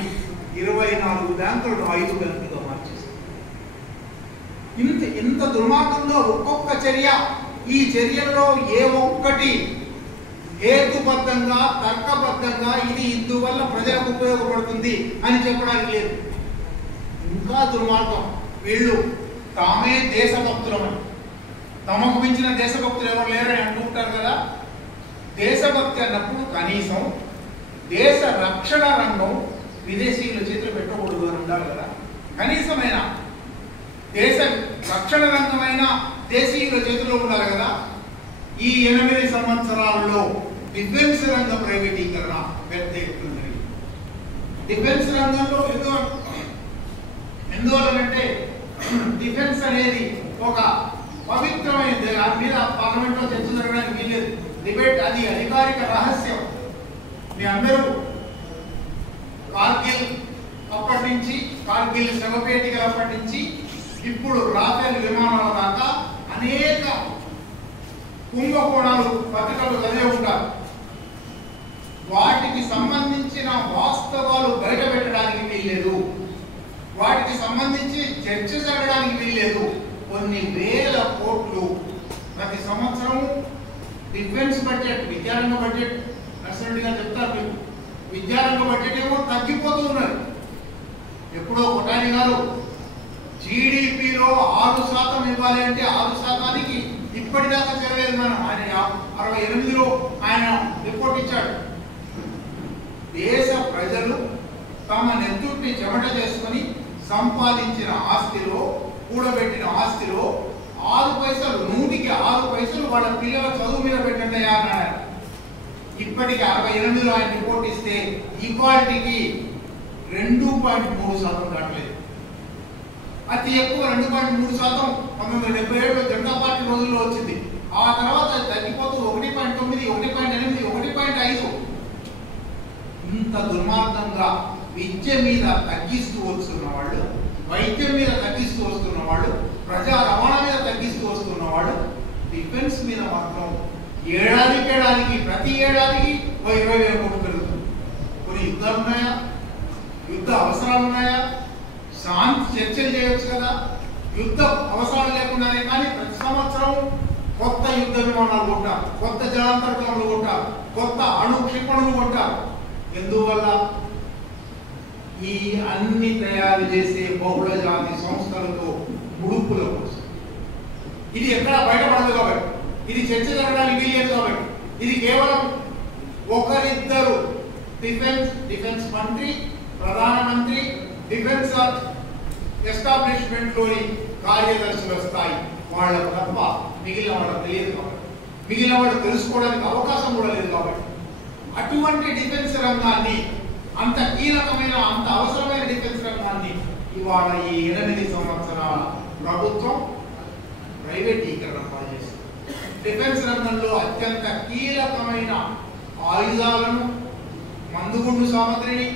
24 బ్యాంకులను 5 బ్యాంకులుగా మార్చేస్తారు. ఇంత దుర్మార్గంగా ఒక్కొక్క చర్య, ఈ చర్యల్లో ఏ ఒక్కటి హేతుబద్ధంగా తర్కబద్ధంగా ఇది ఇందువల్ల ప్రజలకు ఉపయోగపడుతుంది అని చెప్పడానికి లేదు. ఇంకా దుర్మార్గం, వీళ్ళు తామే దేశభక్తులమని, తమకు మించిన దేశభక్తులు ఎవరు లేరని అంటుంటారు కదా. దేశభక్తి అన్నప్పుడు కనీసం దేశ రక్షణ రంగం విదేశీయుల చేతులు పెట్టకూడదు అని ఉండాలి కదా. కనీసమైన దేశ రక్షణ రంగమైన దేశీయుల చేతిలో ఉండాలి కదా. ఈ 8 సంవత్సరాలలో డిఫెన్స్ రంగ ప్రైవేటీకరణ పెద్ద ఎత్తున జరిగింది. డిఫెన్స్ రంగంలో ఎందువల్లంటే డిఫెన్స్ అనేది ఒక పవిత్రమైనది. దాని మీద పార్లమెంట్లో చర్చ జరగడానికి వీలేదు. డిబేట్ అది అధికారిక రహస్యం. మీ అందరూ కార్గిల్ అప్పటి నుంచి, కార్గిల్ శవపేటికల అప్పటి నుంచి ఇప్పుడు రాఫెల్ విమానాల దాకా అనేక కుంభకోణాలు పత్రికలు చదివే ఉంటారు. వాటికి సంబంధించిన వాస్తవాలు బయట పెట్టడానికి వీల్లేదు, వాటికి సంబంధించి చర్చ జరగడానికి వీల్లేదు. కొన్ని వేల కోట్లు ప్రతి సంవత్సరము డిఫెన్స్ బడ్జెట్, విద్యారంగ బడ్జెట్ నర్సరెడ్డి గారు చెప్తారు మీకు, విద్యారంగ బడ్జెట్ ఏమో తగ్గిపోతూ ఉన్నది. ఎప్పుడో కొటాని గారు జీడిపిలో 6% ఇవ్వాలి అంటే 6%కి ఇప్పటిదాకా జరగలేదు. మనం ఆయన 68లో ఆయన రిపోర్ట్ ఇచ్చాడు. దేశ ప్రజలు తమ నెత్తుర్ని చెమట చేసుకుని సంపాదించిన ఆస్తిలో, కూడబెట్టిన ఆస్తిలో 6 పైసలు, 100కి 6 పైసలు వాళ్ళ పిల్లల చదువు మీద పెట్టండి అన్నాడు. ఇప్పటికి 68లో ఆయన రిపోర్ట్ ఇస్తే ఈక్వాలిటీకి 2.3% దాటలేదు. అతి ఎక్కువ 2.3% 1977లో జనతా పార్టీ రోజుల్లో వచ్చింది. ఆ తర్వాత తగ్గిపోతూ 1.9, 1.8, 1.5 ఇంత దుర్మార్గంగా విద్య మీద తగ్గిస్తూ వస్తున్న వాళ్ళు, వైద్యం మీద తగ్గిస్తూ వస్తున్న వాళ్ళు, ప్రజా రవాణా మీద తగ్గిస్తూ వస్తున్న వాళ్ళు, డిఫెన్స్ మీద మాత్రం ఏడాదికి ప్రతి ఏడాదికి 20,000 కోట్లు పెరుగుతుంది. కొన్ని యుద్ధాలు ఉన్నాయా? యుద్ధ అవసరాలు ఉన్నాయా? శాంతి చర్చలు చేయొచ్చు కదా. యుద్ధ అవసరాలు లేకుండానే కానీ ప్రతి సంవత్సరం కొత్త యుద్ధ విమానాలు కొంటారు, కొత్త జలాంతర్గాములు కొంటారు, కొత్త అణు క్షిపణులు కొంటారు. ఎందువల్ల? ఈ అన్ని తయారు చేసే బహుళ జాతి సంస్థలతో ముడుపుల కోసం. ఇది ఎక్కడ బయటపడదు కాబట్టి, ఇది చర్చ జరగడానికి వీల్లేదు కాబట్టి, ఇది కేవలం ఒకరిద్దరు డిఫెన్స్ మంత్రి, ప్రధానమంత్రి, డిఫెన్స్ ఎస్టాబ్లిష్మెంట్ లోని కార్యదర్శుల స్థాయి వాళ్ళకు తప్ప మిగిలిన వాళ్ళకి తెలియదు కాబట్టి, మిగిలిన వాళ్ళు తెలుసుకోవడానికి అవకాశం కూడా లేదు కాబట్టి, అటువంటి డిఫెన్స్ రంగాన్ని, అంత కీలకమైన అంత అవసరమైన డిఫెన్స్ రంగాన్ని ఇవాళ ఈ 8 సంవత్సరాల ప్రభుత్వం ప్రైవేటీకరణ చేస్తుంది. డిఫెన్స్ రంగంలో అత్యంత కీలకమైన ఆయుధాలను, మందుగుండు సామగ్రిని,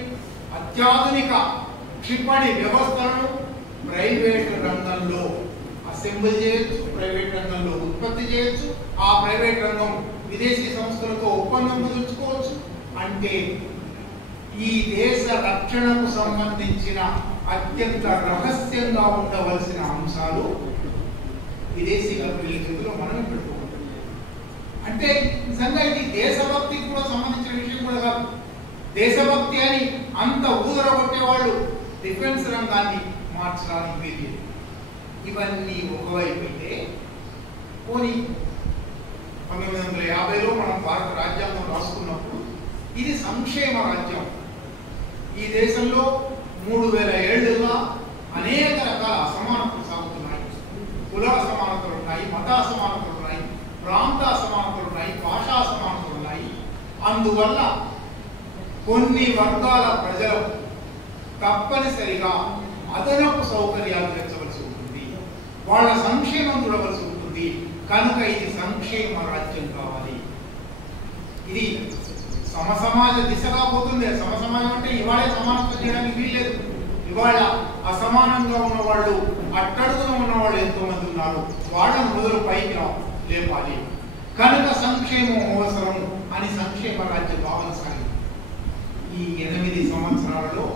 అత్యాధునిక క్షిపణి వ్యవస్థలను ప్రైవేట్ రంగంలో అసెంబ్లీ చేయొచ్చు, ప్రైవేట్ రంగంలో ఉత్పత్తి చేయొచ్చు, ఆ ప్రైవేట్ రంగం విదేశీ సంస్థలతో ఒప్పందం కుదుర్చుకోవచ్చు. అంటే ఈ దేశ రక్షణకు సంబంధించిన అత్యంత రహస్యంగా ఉండవలసిన అంశాలు విదేశీ కంపెనీల చేతిలో మనమే పెట్టుకుంటాం. అంటే నిజంగా ఇది దేశభక్తికి కూడా సంబంధించిన విషయం కూడా కాదు. దేశభక్తి అని అంత ఊదరగొట్టే వాళ్ళు డిఫెన్స్ రంగాన్ని మార్చడానికి వీలు. ఇవన్నీ ఒకవైపు అయితే, పోనీ 1950లో మనం భారత రాజ్యాంగం రాసుకున్నప్పుడు ఇది సంక్షేమ రాజ్యం. ఈ దేశంలో 3000 ఏళ్లుగా అనేక రకాల అసమానతలు సాగుతున్నాయి. కుల అసమానతలు ఉన్నాయి, మత అసమానతలు ఉన్నాయి, ప్రాంత అసమానతలు ఉన్నాయి, భాషా అసమానతలు ఉన్నాయి. అందువల్ల కొన్ని వర్గాల ప్రజలు తప్పనిసరిగా అదనపు సౌకర్యాలు పెంచవలసి ఉంటుంది, వాళ్ళ సంక్షేమం చూడవలసి ఉంటుంది. కనుక ఇది సంక్షేమ రాజ్యం కావాలి. ఇది సమసమాజ దిశగా పోతుంది. సమసమాజం అంటే ఇవాళే సమానత్వం చేయడానికి వీల్లేదు. ఇవాళ అసమానంగా ఉన్నవాళ్ళు, అట్టడుగున ఉన్నవాళ్ళు ఎంతో మంది ఉన్నారు. వాళ్ళను మొదలు పైకి లేపాలి. కనుక సంక్షేమం అవసరం అని సంక్షేమ రాజ్య భావన సాగింది. ఈ 8 సంవత్సరాలలో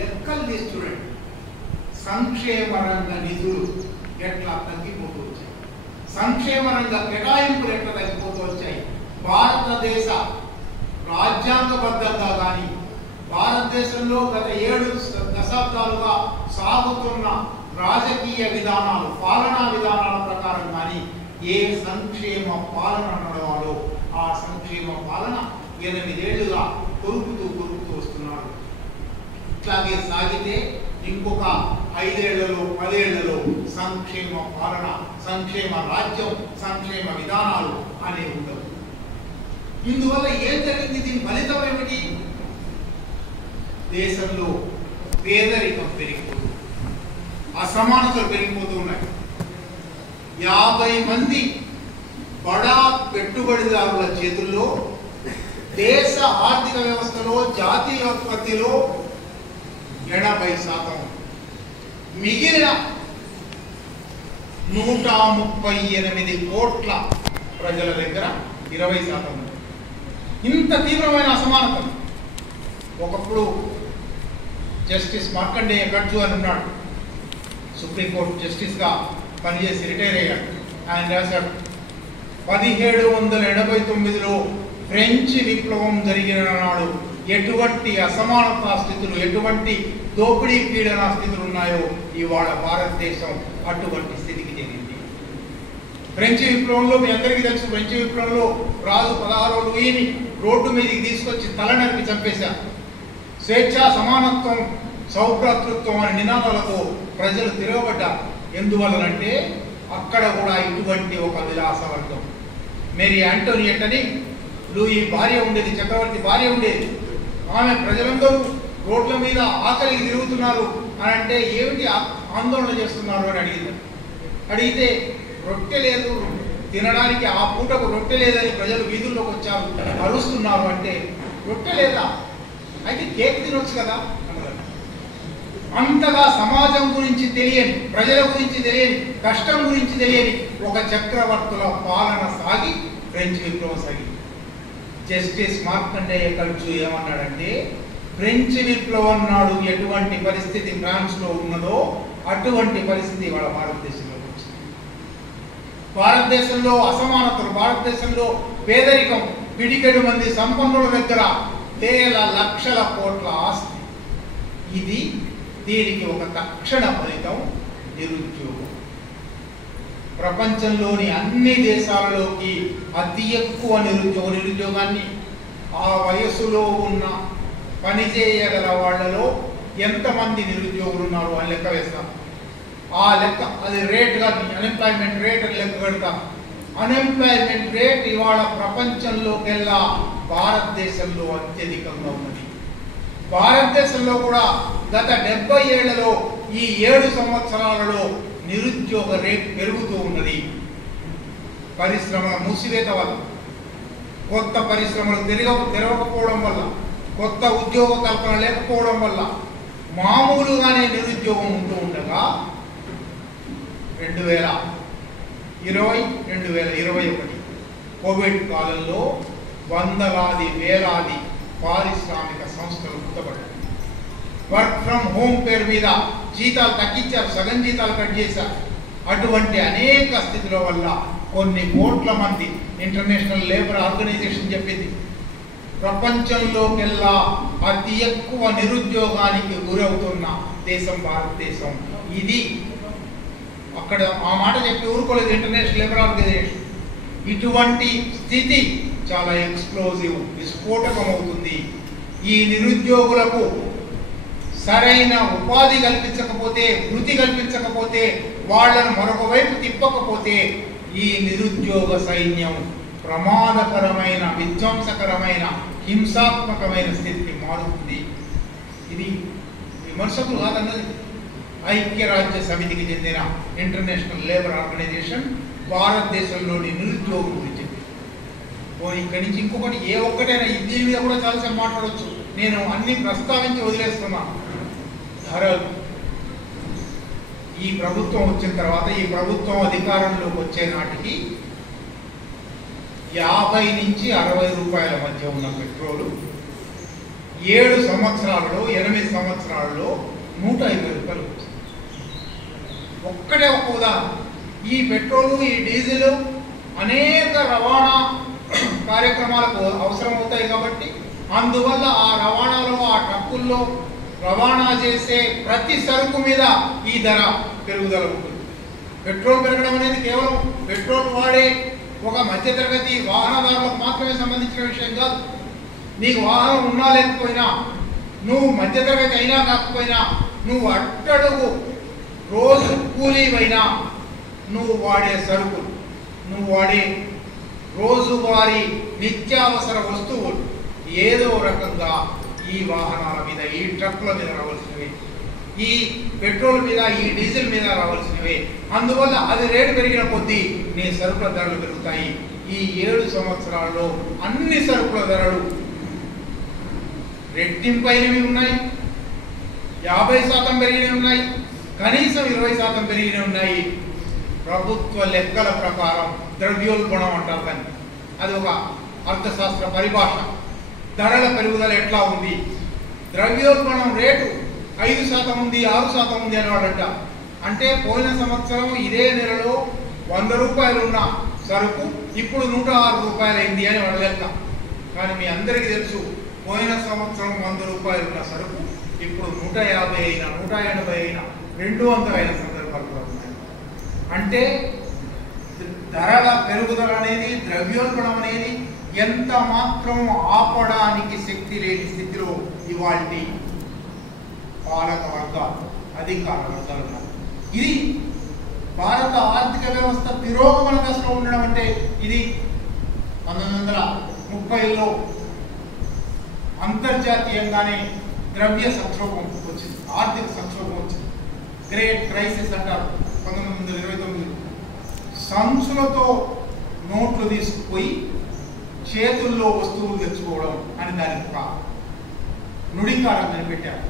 లెక్కలు తీసి చూడండి, సంక్షేమ రంగ నిధులు ఎట్లా తగ్గిపోతూ వచ్చాయి, సంక్షేమ రంగ కేటాయింపులు ఎట్లా తగ్గిపోతూ వచ్చాయి. భారతదేశ రాజ్యాంగబద్ధంగా కానీ, భారతదేశంలో గత 7 దశాబ్దాలుగా సాగుతున్న రాజకీయ విధానాలు, పాలనా విధానాల ప్రకారం కానీ ఏ సంక్షేమ పాలన నడవాలో ఆ సంక్షేమ పాలన 8 ఏళ్లుగా కొరుకుతూ వస్తున్నారు. ఇట్లాగే సాగితే ఇంకొక 5 ఏళ్లలో 10 ఏళ్లలో సంక్షేమ పాలన, సంక్షేమ రాజ్యం, సంక్షేమ విధానాలు అనేవి ఉండవు. ఇందువల్ల ఏం జరిగింది? దీని ఫలితం ఏమిటి? దేశంలో పేదరికం పెరిగిపోతుంది, అసమానతలు పెరిగిపోతూ ఉన్నాయి. 50 మంది బడా పెట్టుబడిదారుల చేతుల్లో దేశ ఆర్థిక వ్యవస్థలో, జాతీయోత్పత్తిలో 80%, మిగిలిన 138 కోట్ల ప్రజల దగ్గర 20%. ఇంత తీవ్రమైన అసమానత. ఒకప్పుడు జస్టిస్ మార్కండేయ గడ్జు అని ఉన్నాడు, సుప్రీంకోర్టు జస్టిస్గా పనిచేసి రిటైర్ అయ్యాడు. ఆయన రాశాడు, 1789లో ఫ్రెంచ్ విప్లవం జరిగిన నాడు ఎటువంటి అసమానతా స్థితులు, ఎటువంటి దోపిడీ పీడన స్థితులు ఉన్నాయో ఇవాళ భారతదేశం అటువంటి స్థితికి చెందింది. ఫ్రెంచ్ విప్లవంలో మీ అందరికీ తెలుసు, ఫ్రెంచ్ విప్లవంలో రాజు 16వ లూయిని రోడ్డు మీదకి తీసుకొచ్చి తలనరికి చంపేశారు. స్వేచ్ఛ, సమానత్వం, సౌభ్రాతృత్వం అనే నినాదాలతో ప్రజలు తిరగబడ్డారు. ఎందువలనంటే అక్కడ కూడా ఇటువంటి ఒక విలాసవర్గం. మేరీ యాంటోనియట్ అని లూయి భార్య ఉండేది, చక్రవర్తి భార్య ఉండేది. ఆమె ప్రజలందరూ రోడ్ల మీద ఆకలికి తిరుగుతున్నారు అని అంటే ఏమిటి ఆందోళన చేస్తున్నారు అని అడిగితే రొట్టె లేదు తినడానికి, ఆ పూటకు రొట్టె లేదని ప్రజలు వీధుల్లోకి వచ్చారు, అరుస్తున్నారు అంటే రొట్టె లేదా అయితే కేక్ తినొచ్చు కదా అన్నారు. అంతగా సమాజం గురించి తెలియని, ప్రజల గురించి తెలియని, కష్టం గురించి తెలియని ఒక చక్రవర్తుల పాలన సాగి ఫ్రెంచ్ విప్లవం సాగి. జస్టిస్ మార్కండేయ కల్చు ఏమన్నాడంటే, ఫ్రెంచ్ విప్లవం నాడు ఎటువంటి పరిస్థితి ఫ్రాన్స్ లో ఉన్నదో అటువంటి పరిస్థితి వాళ్ళ భారతదేశంలో వచ్చింది. భారతదేశంలో అసమానతలు, భారతదేశంలో పేదరికం, పిడికెడు మంది సంపన్నుల దగ్గర వేల లక్షల కోట్ల ఆస్తి. దీనికి ఒక తక్షణ ఫలితం నిరుద్యోగం. ప్రపంచంలోని అన్ని దేశాలలోకి అతి ఎక్కువ నిరుద్యోగాన్ని ఆ వయస్సులో ఉన్న పనిచేయగల వాళ్ళలో ఎంతమంది నిరుద్యోగులు ఉన్నారు అని లెక్క వేస్తాం. ఆ లెక్క అది రేట్గా అన్ఎంప్లాయ్మెంట్ రేట్ అని లెక్క పెడతాం. అన్ఎంప్లాయ్మెంట్ రేట్ ఇవాళ ప్రపంచంలోకెల్లా భారతదేశంలో అత్యధికంగా ఉన్నది. భారతదేశంలో కూడా గత 70 ఏళ్లలో ఈ 7 సంవత్సరాలలో నిరుద్యోగ రేట్ పెరుగుతూ ఉన్నది. పరిశ్రమల మూసివేత వల్ల, కొత్త పరిశ్రమలు తెరవకపోవడం వల్ల, కొత్త ఉద్యోగ కల్పన లేకపోవడం వల్ల మామూలుగానే నిరుద్యోగం ఉంటూ ఉండగా 2020, 2021 కోవిడ్ కాలంలో వందలాది వేలాది పారిశ్రామిక సంస్థలు మూతపడ్డాయి. వర్క్ ఫ్రమ్ హోమ్ పేరు మీద జీతాలు తగ్గించారు, సగం జీతాలు కట్ చేశారు. అటువంటి అనేక స్థితుల వల్ల కొన్ని కోట్ల మంది, ఇంటర్నేషనల్ లేబర్ ఆర్గనైజేషన్ చెప్పింది, ప్రపంచంలోకెల్లా అతి ఎక్కువ నిరుద్యోగానికి గురవుతున్న దేశం భారతదేశం. ఇది అక్కడ ఆ మాట చెప్పి ఊరుకోలేదు ఇంటర్నేషనల్ లేబర్ ఆర్గనైజేషన్. ఇటువంటి స్థితి చాలా ఎక్స్ప్లోజివ్, విస్ఫోటకం అవుతుంది. ఈ నిరుద్యోగులకు సరైన ఉపాధి కల్పించకపోతే, వృత్తి కల్పించకపోతే, వాళ్ళను మరొక వైపు తిప్పకపోతే ఈ నిరుద్యోగ సైన్యం ప్రమాదకరమైన, విధ్వంసకరమైన, హింసాత్మకమైన స్థితికి మారుతుంది. ఇది విమర్శకులు కాదన్నది ఐక్యరాజ్య సమితికి చెందిన ఇంటర్నేషనల్ లేబర్ ఆర్గనైజేషన్ భారతదేశంలోని నిరుద్యోగం గురించి. ఇక్కడి నుంచి ఇంకొకటి ఏ ఒక్కటైనా దీని మీద కూడా చాలాసేపు మాట్లాడవచ్చు. నేను అన్ని ప్రస్తావించి వదిలేస్తున్నాను. ధరలు ఈ ప్రభుత్వం వచ్చిన తర్వాత, ఈ ప్రభుత్వం అధికారంలోకి వచ్చే నాటికి 50 నుంచి 60 రూపాయల మధ్య ఉన్న పెట్రోలు 7 సంవత్సరాలలో, 8 సంవత్సరాలలో 150 రూపాయలు వచ్చింది. ఒక్కటే ఒక ఉదాహరణ. ఈ పెట్రోలు, ఈ డీజిల్ అనేక రవాణా కార్యక్రమాలకు అవసరం అవుతాయి కాబట్టి అందువల్ల ఆ రవాణాలో, ఆ ట్రక్కుల్లో రవాణా చేసే ప్రతి సరుకు మీద ఈ ధర పెరుగుదల ఉంటుంది. పెట్రోల్ పెరగడం అనేది కేవలం పెట్రోల్ వాడే ఒక మధ్యతరగతి వాహనదారులకు మాత్రమే సంబంధించిన విషయం కాదు. నీకు వాహనం ఉన్నా లేకపోయినా, నువ్వు మధ్యతరగతి అయినా కాకపోయినా, నువ్వు అట్టడుగు రోజు కూలీవైనా, నువ్వు వాడే సరుకులు, నువ్వు వాడే రోజువారీ నిత్యావసర వస్తువులు ఏదో రకంగా ఈ వాహనాల మీద, ఈ ట్రక్కుల మీద రావాల్సినవి, ఈ పెట్రోల్ మీద, ఈ డీజిల్ మీద రావాల్సినవి. అందువల్ల అది రేటు పెరిగిన కొద్దీ నీ సరుకుల ధరలు పెరుగుతాయి. ఈ 7 సంవత్సరాల్లో అన్ని సరుకుల ధరలు రెట్టింపైనవి ఉన్నాయి, 50% పెరిగినవి ఉన్నాయి, కనీసం 20% పెరిగినవి ఉన్నాయి. ప్రభుత్వ లెక్కల ప్రకారం ద్రవ్యోల్బణం అంటారు కానీ అది ఒక అర్థశాస్త్ర పరిభాష. ధరల పెరుగుదల ఎట్లా ఉంది, ద్రవ్యోల్బణం రేటు 5% ఉంది, 6% ఉంది అని వాడంట. అంటే పోయిన సంవత్సరం ఇదే నెలలో 100 రూపాయలు ఉన్న సరుకు ఇప్పుడు 106 రూపాయలు అయింది అని వాడు లెక్క. కానీ మీ అందరికీ తెలుసు, పోయిన సంవత్సరం 100 రూపాయలు ఉన్న సరుకు ఇప్పుడు 150 అయినా, 180 అయినా, 200 అయిన సందర్భాలు కూడా ఉన్నాయి. అంటే ధరల పెరుగుదల అనేది, ద్రవ్యోల్బణం అనేది ఎంత మాత్రం ఆపడానికి శక్తి లేని స్థితిలో ఇవాల్టి పాలక వర్గాలు, అధికార వర్గాలు ఉన్నారు. ఇది భారత ఆర్థిక వ్యవస్థ తిరోగమన దశలో ఉండడం అంటే ఇది 1930లో అంతర్జాతీయంగానే ద్రవ్య సంక్షోభం వచ్చింది, ఆర్థిక సంక్షోభం వచ్చింది. గ్రేట్ క్రైసిస్ అంటారు 1929. సంచులతో నోట్లు తీసుకుపోయి చేతుల్లో వస్తువులు తెచ్చుకోవడం అని దానికి ఒక నుడికారం కనిపెట్టారు.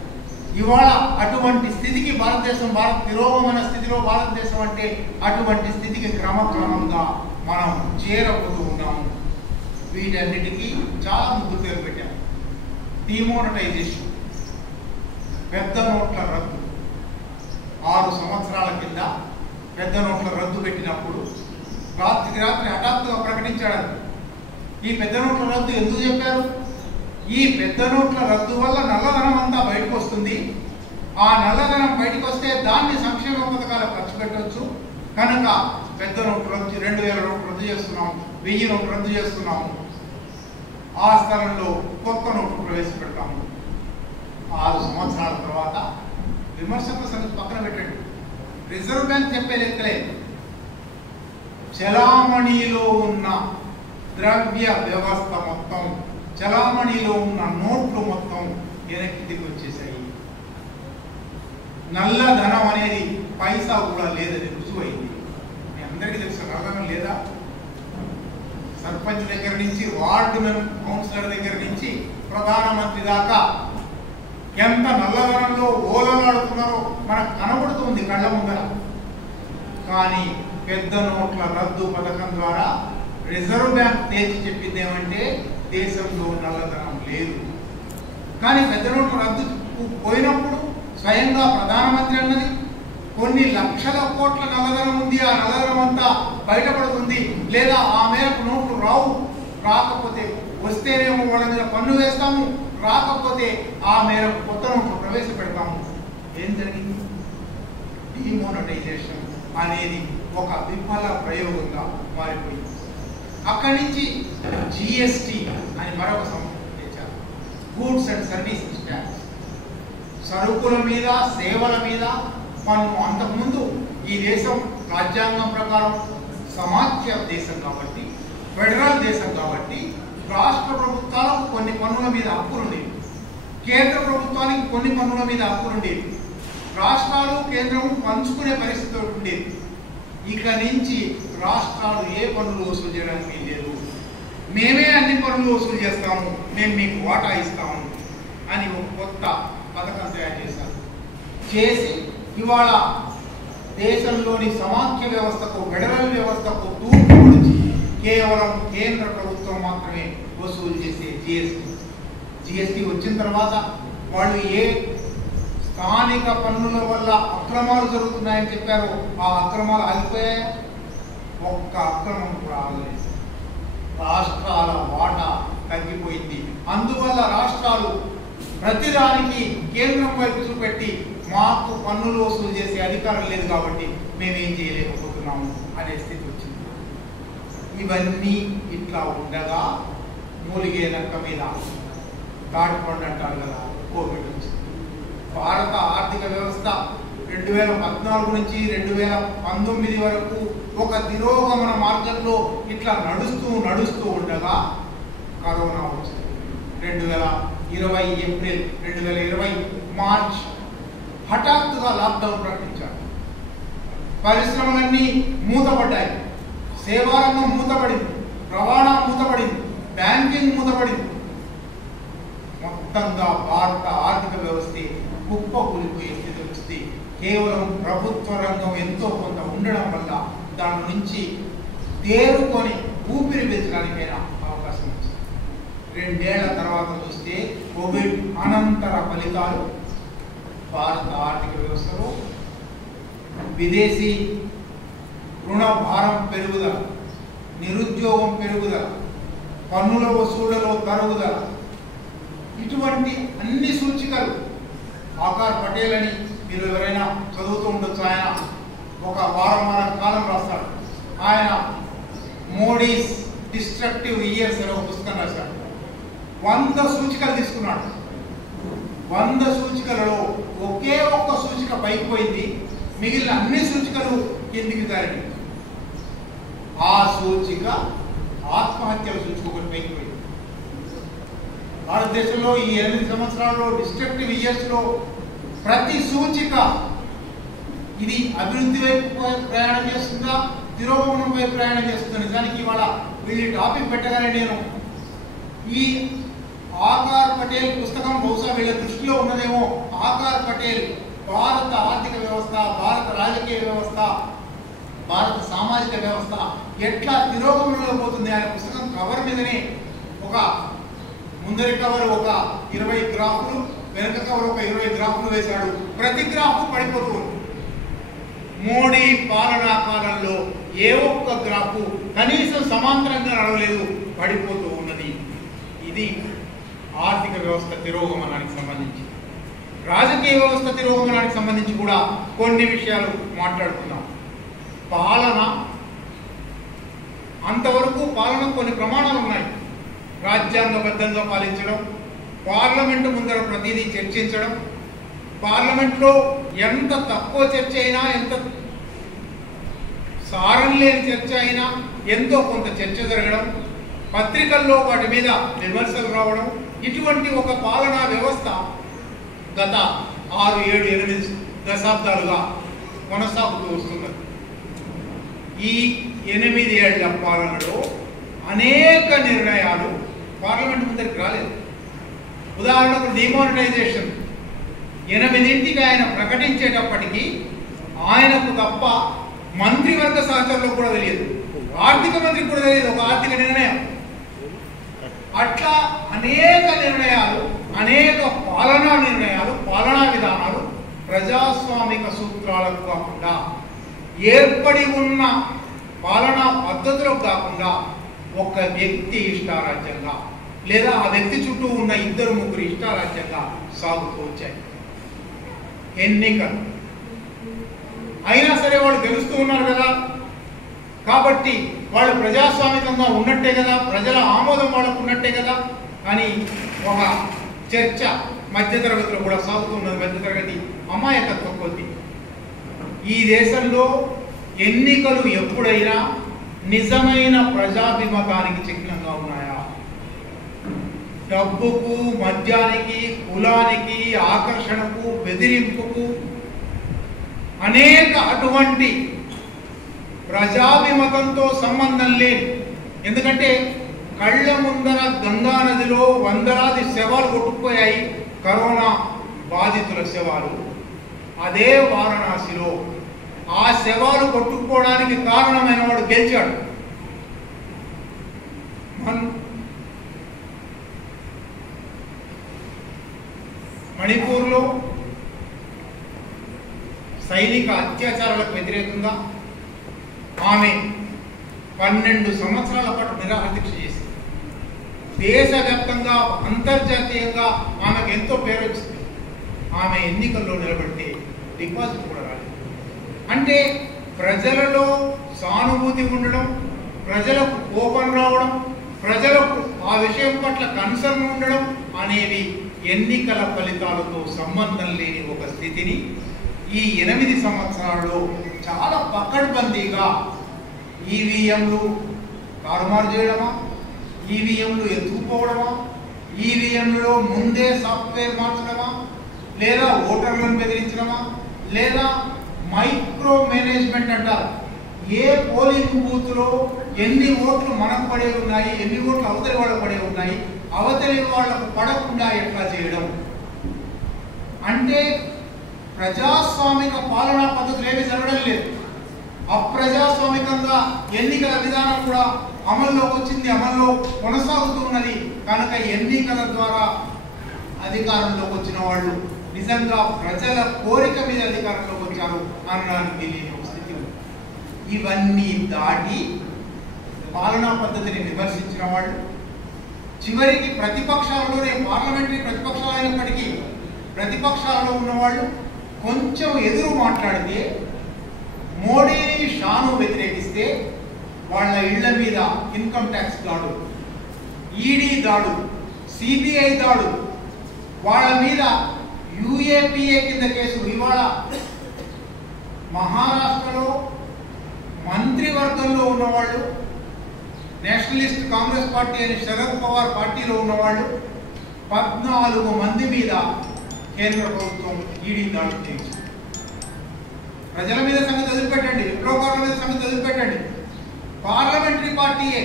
ఇవాళ అటువంటి స్థితికి భారతదేశం తిరోగమన స్థితిలో భారతదేశం అంటే అటువంటి స్థితికి క్రమక్రమంగా మనం చేరబోతూ ఉన్నాము. వీటన్నిటికీ చాలా ముద్దు పేరు పెట్టాము. డిమోనటైజేషన్, పెద్ద నోట్ల రద్దు. 6 సంవత్సరాల కింద పెద్ద నోట్ల రద్దు పెట్టినప్పుడు రాత్రికి రాత్రి హఠాత్తుగా ప్రకటించాడు. ఈ పెద్ద నోట్ల రద్దు ఎందుకు చెప్పారు? ఈ పెద్ద నోట్ల రద్దు వల్ల నల్లధనం అంతా బయటకు వస్తుంది. ఆ నల్లధనం బయటకు వస్తే దాన్ని సంక్షేమ పథకాలకు ఖర్చు పెట్టవచ్చు. కనుక పెద్ద నోట్లు రద్దు, 2000 నోట్లు రద్దు చేస్తున్నాము, 1000 నోట్లు రద్దు చేస్తున్నాము. ఆ స్థలంలో కొత్త నోట్లు ప్రవేశపెడతాము. 6 సంవత్సరాల తర్వాత విమర్శకుల సంగతి పక్కన పెట్టండి. రిజర్వ్ బ్యాంక్ చెప్పే లెక్కలే. చలామణిలో ఉన్న ద్రవ్య వ్యవస్థ మొత్తం, చలామణిలో ఉన్న నోట్లు మొత్తం వెనక్కి దిగి వచ్చేసాయి. నల్లధనం అనేది పైసా కూడా లేదని రుజువైంది. మీ అందరికీ తెలుసు నల్లధనం లేదా? సర్పంచ్ దగ్గర నుంచి వార్డు కౌన్సిలర్ దగ్గర నుంచి ప్రధానమంత్రి దాకా ఎంత నల్లధనంలో ఓలలాడుతున్నారో మనకు కనబడుతుంది కళ్ళ ముందర. కానీ పెద్ద నోట్ల రద్దు పథకం ద్వారా రిజర్వ్ బ్యాంక్ తేల్చి చెప్పింది ఏమంటే దేశంలో నల్లధనం లేదు. కానీ పెద్ద నోట్ల రద్దు పోయినప్పుడు స్వయంగా ప్రధానమంత్రి అన్నది కొన్ని లక్షల కోట్ల నల్లధనం ఉంది, ఆ నల్లధనం అంతా బయటపడుతుంది, లేదా ఆ మేరకు నోట్లు రాకపోతే వస్తేనేమో వాళ్ళ మీద పన్ను వేస్తాము, రాకపోతే ఆ మేరకు కొత్త నోట్లు ప్రవేశపెడతాము. ఏం జరిగింది? డిమోనటైజేషన్ అనేది ఒక విఫల ప్రయోగంగా మారిపోయింది. అక్కడి నుంచి జిఎస్టి అని మరొక సంస్థ తెచ్చారు, గూడ్స్ అండ్ సర్వీసెస్ ట్యాక్స్. సరుకుల మీద, సేవల మీద పన్ను. అంతకుముందు ఈ దేశం రాజ్యాంగం ప్రకారం సమాఖ్య దేశం కాబట్టి, ఫెడరల్ దేశం కాబట్టి రాష్ట్ర ప్రభుత్వాలకు కొన్ని పన్నుల మీద హక్కులుండేవి, కేంద్ర ప్రభుత్వానికి కొన్ని పన్నుల మీద హక్కులుండేవి, రాష్ట్రాలు కేంద్రం పంచుకునే పరిస్థితి ఉండేది. ఇక నుంచి రాష్ట్రాలు ఏ పన్నులు వసూలు చేయడానికి లేదు, మేమే అన్ని పన్నులు వసూలు చేస్తాము, మేము మీకు వాటా ఇస్తాము అని ఒక కొత్త పథకం తయారు చేశారు. చేసి ఇవాళ దేశంలోని సమాఖ్య వ్యవస్థకు, ఫెడరల్ వ్యవస్థకు తూర్పు నుంచి కేవలం కేంద్ర ప్రభుత్వం మాత్రమే వసూలు చేసే జిఎస్టి వచ్చిన తర్వాత వాళ్ళు ఏ స్థానిక పన్నుల వల్ల అక్రమాలు జరుగుతున్నాయని చెప్పారు, ఆ అక్రమాలు ఆగిపోయాయి. ఒక్క అక్రమం కూడా ఆగలేదు. రాష్ట్రాల వాటా తగ్గిపోయింది. అందువల్ల రాష్ట్రాలు ప్రతిదానికి కేంద్రం వైపు చూపెట్టి మాకు పన్నులు వసూలు చేసే అధికారం లేదు కాబట్టి మేమేం చేయలేకపోతున్నాము అనే స్థితి వచ్చింది. ఇవన్నీ ఇట్లా ఉండగా మూలిగే నక్క మీద తాటిపండు అంటారు కదా, కోవిడ్ వచ్చింది. భారత ఆర్థిక వ్యవస్థ 2014 నుంచి 2019 వరకు ఒక తిరోగమన మార్గంలో ఇట్లా నడుస్తూ ఉండగా కరోనా వచ్చింది. 2020 ఏప్రిల్, 2020 మార్చ్ హఠాత్తుగా లాక్డౌన్ ప్రకటించారు. పరిశ్రమలన్నీ మూతపడ్డాయి, సేవారంగం మూతపడింది, రవాణా మూతపడింది, బ్యాంకింగ్ మూతపడింది. మొత్తంగా భారత ఆర్థిక వ్యవస్థ కుప్పకూలిపోయే స్థితి వచ్చింది. కేవలం ప్రభుత్వ రంగం ఎంతో కొంత ఉండడం వల్ల దాని నుంచి తేరుకొని ఊపిరి పీల్చడానికైనా అవకాశం వచ్చింది. 2 ఏళ్ల తర్వాత చూస్తే కోవిడ్ అనంతర ఫలితాలు భారత ఆర్థిక వ్యవస్థలో విదేశీ రుణ భారం పెరుగుదల, నిరుద్యోగం పెరుగుదల, పన్నుల వసూళ్లలో తరుగుదల, ఇటువంటి అన్ని సూచికలు. ఆకార్ పటేల్ అని మీరు ఎవరైనా చదువుతూ ఉండొచ్చు, ఆయన ఒక వారం కాలం రాస్తాడు. ఆయన మోడీస్ డిస్ట్రక్టివ్ ఇయర్స్ అనే ఒక పుస్తకం రాశాడు. 100 సూచికలు తీసుకున్నాడు. 100 సూచికలలో ఒకే ఒక్క సూచిక పైకి పోయింది, మిగిలిన అన్ని సూచికలు కిందికి జారింది. ఆ సూచిక ఆత్మహత్యల సూచిక ఒకటి పైకి పోయింది. భారతదేశంలో ఈ 8 సంవత్సరాల్లో డిస్ట్రక్టివ్ ఇయర్స్లో ప్రతి సూచిక ఇది అభివృద్ధి వైపు ప్రయాణం చేస్తుందా, తిరోగమనం వైపు ప్రయాణం చేస్తుందా? నిజానికి ఇవాళ వీళ్ళు టాపిక్ పెట్టగానే నేను ఈ ఆకార్ పటేల్ పుస్తకం బహుశా వీళ్ళ దృష్టిలో ఉన్నదేమో. ఆకార్ పటేల్ భారత ఆర్థిక వ్యవస్థ, భారత రాజకీయ వ్యవస్థ, భారత సామాజిక వ్యవస్థ ఎట్లా తిరోగమనంలో పోతుంది. ఆయన పుస్తకం కవర్ మీదనే ఒక ముందరి కవర్ ఒక 20 గ్రాఫ్లు, వెనక కవర్ ఒక 20 గ్రాఫ్లు వేశాడు. ప్రతి గ్రాఫ్ పడిపోతూ ఉంది. మోడీ పాలనా కాలంలో ఏ ఒక్క గ్రాఫ్ కనీసం సమాంతరంగా నడవలేదు, పడిపోతూ ఉన్నది. ఇది ఆర్థిక వ్యవస్థ తిరోగమనానికి సంబంధించి. రాజకీయ వ్యవస్థ తిరోగమనానికి సంబంధించి కూడా కొన్ని విషయాలు మాట్లాడుకుందాం. పాలన అంతవరకు పాలన కొన్ని ప్రమాణాలు ఉన్నాయి. రాజ్యాంగబద్ధంగా పాలించడం, పార్లమెంటు ముందర ప్రతిదీ చర్చించడం, పార్లమెంట్లో ఎంత తక్కువ చర్చ అయినా, ఎంత సారం లేని చర్చ అయినా ఎంతో కొంత చర్చ జరగడం, పత్రికల్లో వాటి మీద విమర్శలు రావడం, ఇటువంటి ఒక పాలనా వ్యవస్థ గత 6, 7, 8 దశాబ్దాలుగా కొనసాగుతూ వస్తున్నది. ఈ 8 ఏళ్ల పాలనలో అనేక నిర్ణయాలు పార్లమెంట్ ముందరికి రాలేదు. ఉదాహరణకు డిమానిటైజేషన్ 8ంటికి ఆయన ప్రకటించేటప్పటికీ ఆయనకు తప్ప మంత్రివర్గ సహచరులకు కూడా తెలియదు, ఆర్థిక మంత్రికి కూడా తెలియదు ఒక ఆర్థిక నిర్ణయం. అట్లా అనేక నిర్ణయాలు, అనేక పాలనా నిర్ణయాలు, పాలనా విధానాలు ప్రజాస్వామిక సూత్రాలకు కాకుండా, ఏర్పడి ఉన్న పాలనా పద్ధతులకు కాకుండా ఒక వ్యక్తి ఇష్టారాజ్యంగా లేదా ఆ వ్యక్తి చుట్టూ ఉన్న 2, 3 ఇష్టారాజ్యంగా సాగుతూ వచ్చాయి. ఎన్నికలు అయినా సరే వాళ్ళు గెలుస్తూ ఉన్నారు కదా, కాబట్టి వాళ్ళు ప్రజాస్వామికంగా ఉన్నట్టే కదా, ప్రజల ఆమోదం వాళ్ళకు ఉన్నట్టే కదా అని ఒక చర్చ మధ్యతరగతిలో కూడా సాగుతున్నది. మధ్యతరగతి అమాయకత్వం కొద్ది. ఈ దేశంలో ఎన్నికలు ఎప్పుడైనా నిజమైన ప్రజాభిమతానికి చిహ్నంగా ఉన్నాయా? డబ్బుకు, మద్యానికి, కులానికి, ఆకర్షణకు, బెదిరింపుకు అనేక అటువంటి ప్రజాభిమతంతో సంబంధం లేదు. ఎందుకంటే కళ్ళ ముందర గంగా నదిలో వందలాది శవాలు కొట్టుకుపోయాయి, కరోనా బాధితుల శవాలు. అదే వారణాసిలో ఆ శవాలు కొట్టుకుపోవడానికి కారణమైన వాడు గెలిచాడు. మణిపూర్లో సైనిక అత్యాచారాలకు వ్యతిరేకంగా ఆమె 12 సంవత్సరాల పాటు నిరాహార దీక్ష చేసింది. దేశవ్యాప్తంగా, అంతర్జాతీయంగా ఆమెకు ఎంతో పేరు వచ్చింది. ఆమె ఎన్నికల్లో నిలబడితే డిపాజిట్ కూడా రాలేదు. అంటే ప్రజలలో సానుభూతి ఉండడం, ప్రజలకు కోపం రావడం, ప్రజలకు ఆ విషయం పట్ల కన్సర్న్ ఉండడం అనేవి ఎన్నికల ఫలితాలతో సంబంధం లేని ఒక స్థితిని ఈ 8 సంవత్సరాల్లో చాలా పకడ్బందీగా ఈవీఎంలు తారుమారు చేయడమా, ఈవీఎంలు ఎత్తుకుపోవడమా, ఈవీఎంలలో ముందే సాఫ్ట్వేర్ మార్చడమా, లేదా ఓటర్లను బెదిరించడమా, లేదా మైక్రో మేనేజ్మెంట్ అంటారు. ఏ పోలింగ్ బూత్లో ఎన్ని ఓట్లు మనకు పడే ఉన్నాయి, ఎన్ని ఓట్లు అవతలి వాళ్ళకు పడే ఉన్నాయి, అవతలి వాళ్లకు పడకుండా ఎట్లా చేయడం. అంటే ప్రజాస్వామిక పాలనా పద్ధతులు ఏమీ జరగడం లేదు. అప్రజాస్వామికంగా ఎన్నికల విధానం కూడా అమల్లోకి వచ్చింది, అమల్లో కొనసాగుతున్నది. కనుక ఎన్నికల ద్వారా అధికారంలోకి వచ్చిన వాళ్ళు నిజంగా ప్రజల కోరిక మీద అధికారంలోకి వచ్చారు అనడానికి తెలియని స్థితి ఉంది. ఇవన్నీ దాటి పాలనా పద్ధతిని విమర్శించిన వాళ్ళు చివరికి ప్రతిపక్షాలలోనే, పార్లమెంటరీ ప్రతిపక్షాలు అయినప్పటికీ ప్రతిపక్షాలలో ఉన్నవాళ్ళు కొంచెం ఎదురు మాట్లాడితే, మోడీని షాను వ్యతిరేకిస్తే వాళ్ళ ఇళ్ల మీద ఇన్కమ్ ట్యాక్స్ దాడు, ఈడీ దాడు, సిబిఐ దాడు, వాళ్ళ మీద యుఏపిఏ కింద కేసు. ఇవాళ మహారాష్ట్రలో మంత్రివర్గంలో ఉన్నవాళ్ళు, నేషనలిస్ట్ కాంగ్రెస్ పార్టీ అని శరద్ పవార్ పార్టీలో ఉన్నవాళ్ళు 14 మంది మీద కేంద్ర ప్రభుత్వం ఈడీ దాడులు చేయించింది. ప్రజల మీద సంగతి వదిలిపెట్టండి, విప్లవకారుల మీద సంగతి వదిలిపెట్టండి. పార్లమెంటరీ పార్టీయే,